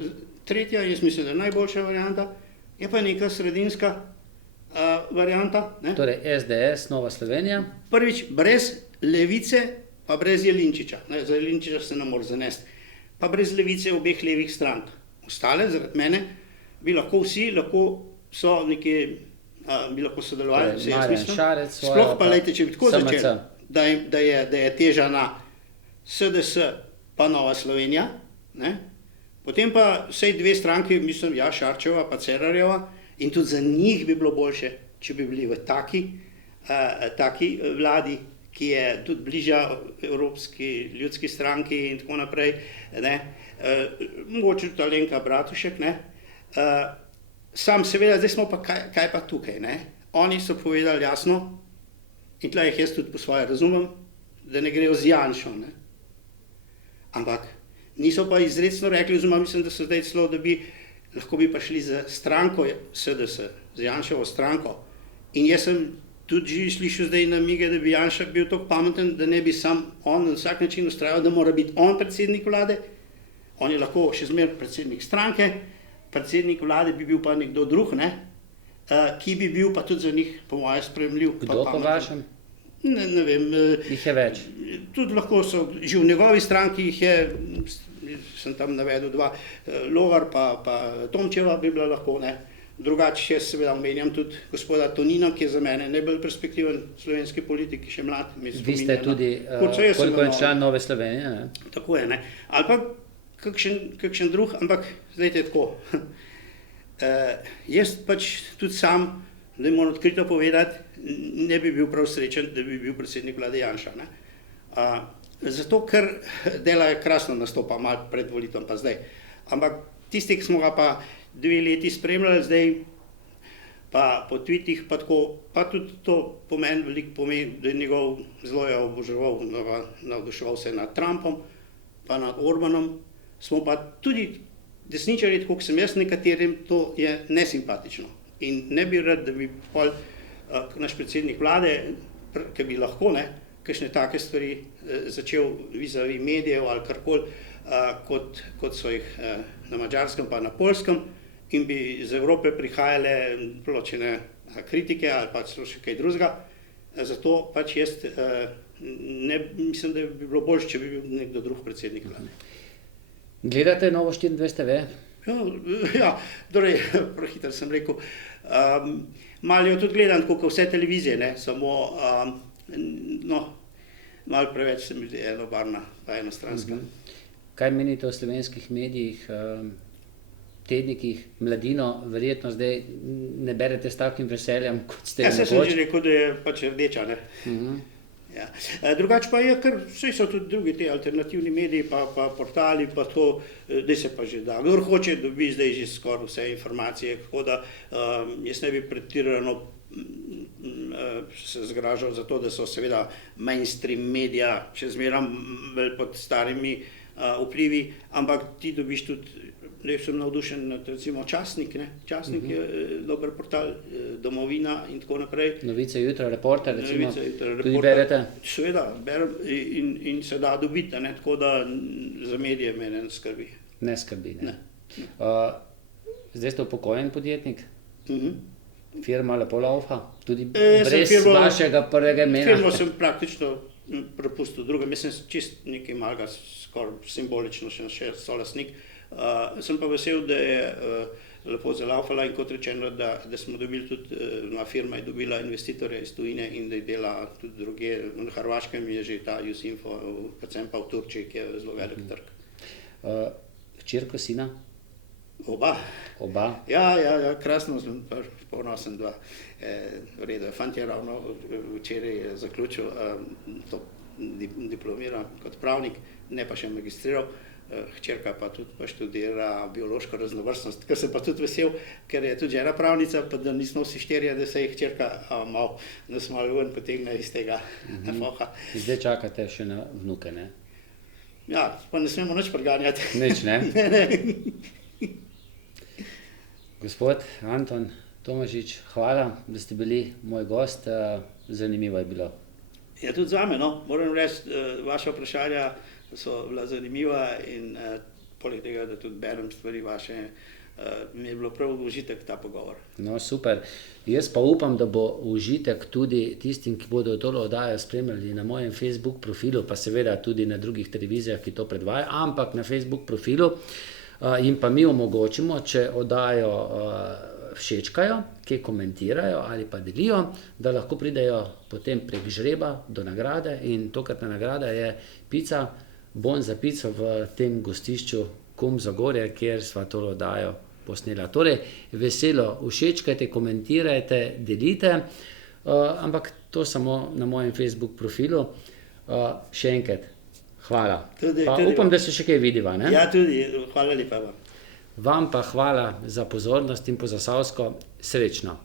tretja, jaz mislim, da je najboljša varianta, je pa neka sredinska varianta, ne. Torej SDS, Nova Slovenija. Prvič, brez levice, pa brez Jelinčiča, za Jelinčiča se ne more zanesti, pa brez levice obeh levih strank. Ostale, zaradi mene, bi lahko vsi, so nekje, bi lahko sodelovali, vse jaz mislim. Sploh pa, lejte, če bi tako začeli, da je teža na SDS pa Nova Slovenija, ne, potem pa vsej 2 stranki, mislim, ja, Šarčeva pa Cerarjeva, in tudi za njih bi bilo boljše, če bi bili v taki vladi, ki je tudi bliža Evropski ljudski stranki in tako naprej, ne, mogoče tudi Alenka Bratušek, ne, sam seveda, zdaj smo pa, kaj pa tukaj, ne, oni so povedali jasno, in tle jih jaz tudi po svoje razumem, da ne grejo z Janšo, ne, ampak niso pa izrecno rekli, oziroma mislim, da so zdaj celo, da lahko bi pa šli za stranko SDS, za Janševo stranko, in jaz sem tudi že slišal zdaj namige, da bi Janša bil tako pameten, da ne bi sam on na vsak način ustrajal, da mora biti on predsednik vlade, on je lahko še zmeraj predsednik stranke, predsednik vlade bi bil pa nekdo drug, ne, ki bi bil pa tudi za njih, po moje, sprejemljiv. Kdo po vašem? Ne vem. Jih je več. Tudi lahko so, že v njegovi stranki jih je, sem tam navedel dva, Logar pa Tomčeva bi bila lahko, ne. Drugače jaz seveda omenjam tudi gospoda Tonina, ki je za mene najbolj perspektiven slovenski politik, ki še mlad. Vi ste tudi, koliko je član Nove Slovenije, ne? Tako je, ne. Ali pa kakšen drug, ampak zdajte tako. Jaz pač tudi sam, da moram odkrito povedati, ne bi bil prav srečen, da bi bil predsednik vlade Janša, ne. Zato, ker dela je krasno nastopa, malo pred volitvom pa zdaj. Ampak tisti, ki smo ga pa 2 leti spremljali zdaj, pa po tweetih, pa tako, pa tudi to veliko pomeni, da je njegov zelo je oboževal, navduševal se nad Trumpom, pa nad Orbanom, smo pa tudi desničarji, tako kot sem jaz, nekaterim to je nesimpatično. In ne bi rad, da bi pol naš predsednik vlade, ki bi lahko, ne, kakšne take stvari začel vizavi medijev ali karkoli, kot so jih na Madžarskem pa na Poljskem, in bi iz Evrope prihajale določene kritike ali pa celo še kaj drugega. Zato pač jaz mislim, da bi bilo boljše, če bi bil nekdo drug predsednik vlade. Gledate Novo 24 TV? Ja, torej, prehiter sem rekel, malo jo tudi gledam, tako kot vse televizije, ne, samo, malo preveč se mi zdi enobarvna pa enostranska. Kaj menite o slovenskih medijih, tednikih, Mladino, verjetno zdaj ne berete s takim veseljem, kot ste nekoč? Jaz sem že rekel, da je pač rdeča, ne. Ja. Drugače pa je, ker vse so tudi drugi ti alternativni mediji, pa portali, pa to, da se pa že da. Kdor hoče, dobi zdaj že skoraj vse informacije, tako da jaz ne bi pretirano se zgražal za to, da so seveda mainstream medija še zmeraj pod starimi vplivi, ampak ti dobiš tudi, da sem navdušen nad recimo Časnik, ne. Časnik je dober portal, Domovina in tako naprej. Novice jutra, Reporter, recimo, Novice jutra, tudi Reporter. berete? Seveda, berem in se da dobiti, ne, tako da za medije mene ne skrbi. Ne skrbi, ne. Zdaj ste upokojen podjetnik? Firma lepo laufa? Tudi brez vašega prvega imena? Firmo sem praktično prepustil drugim, jaz sem čist nekaj malega, skoraj simbolično še solastnik. Sem pa vesel, da je lepo zalaufala in kot rečeno, da smo dobili tudi, firma je dobila investitorja iz tujine in da je dela tudi druge. Na Hrvaškem je že ta Jusinfo, predvsem pa v Turčiji, ki je zelo velik trg. Hčerko, sina? Oba? Ja, krasno, sem ponosen dva. V redu, fant je ravno včeraj zaključil, diplomiral kot pravnik, ne pa še magistriral. Hčerka pa tudi študira biološko raznovrstnost, ker sem pa tudi vesel, ker je tudi žena pravnica, pa da nismo vsi štirje, da se je hčerka malo, da smo malo ven potegne iz tega foha. Zdaj čakate še na vnuke, ne? Ja, pa ne smemo nič preganjati. Nič, ne? Ne. Gospod Anton Tomažič, hvala, da ste bili moj gost, zanimivo je bilo. Ja, tudi zame, no, moram reči, vaša vprašanja so bila zanimiva in poleg tega, da tudi berem stvari vaše, mi je bilo prav užitek ta pogovor. No, super. Jaz pa upam, da bo užitek tudi tistim, ki bodo to oddajo spremljali na mojem Facebook profilu, pa seveda tudi na drugih televizijah, ki to predvajajo, ampak na Facebook profilu jim pa mi omogočimo, če oddajo všečkajo, ki komentirajo ali pa delijo, da lahko pridejo potem prek žreba do nagrade in tokratna nagrada je pica, bon za pico v tem gostišču Kum Zagorje, kjer sva to oddajo posnela. Torej, veselo všečkajte, komentirajte, delite, ampak to samo na mojem Facebook profilu. Še enkrat, hvala. Upam, da se še kaj vidiva, ne? Ja, tudi, hvala lepa vam. Vam pa hvala za pozornost in po zasavsko. Srečno.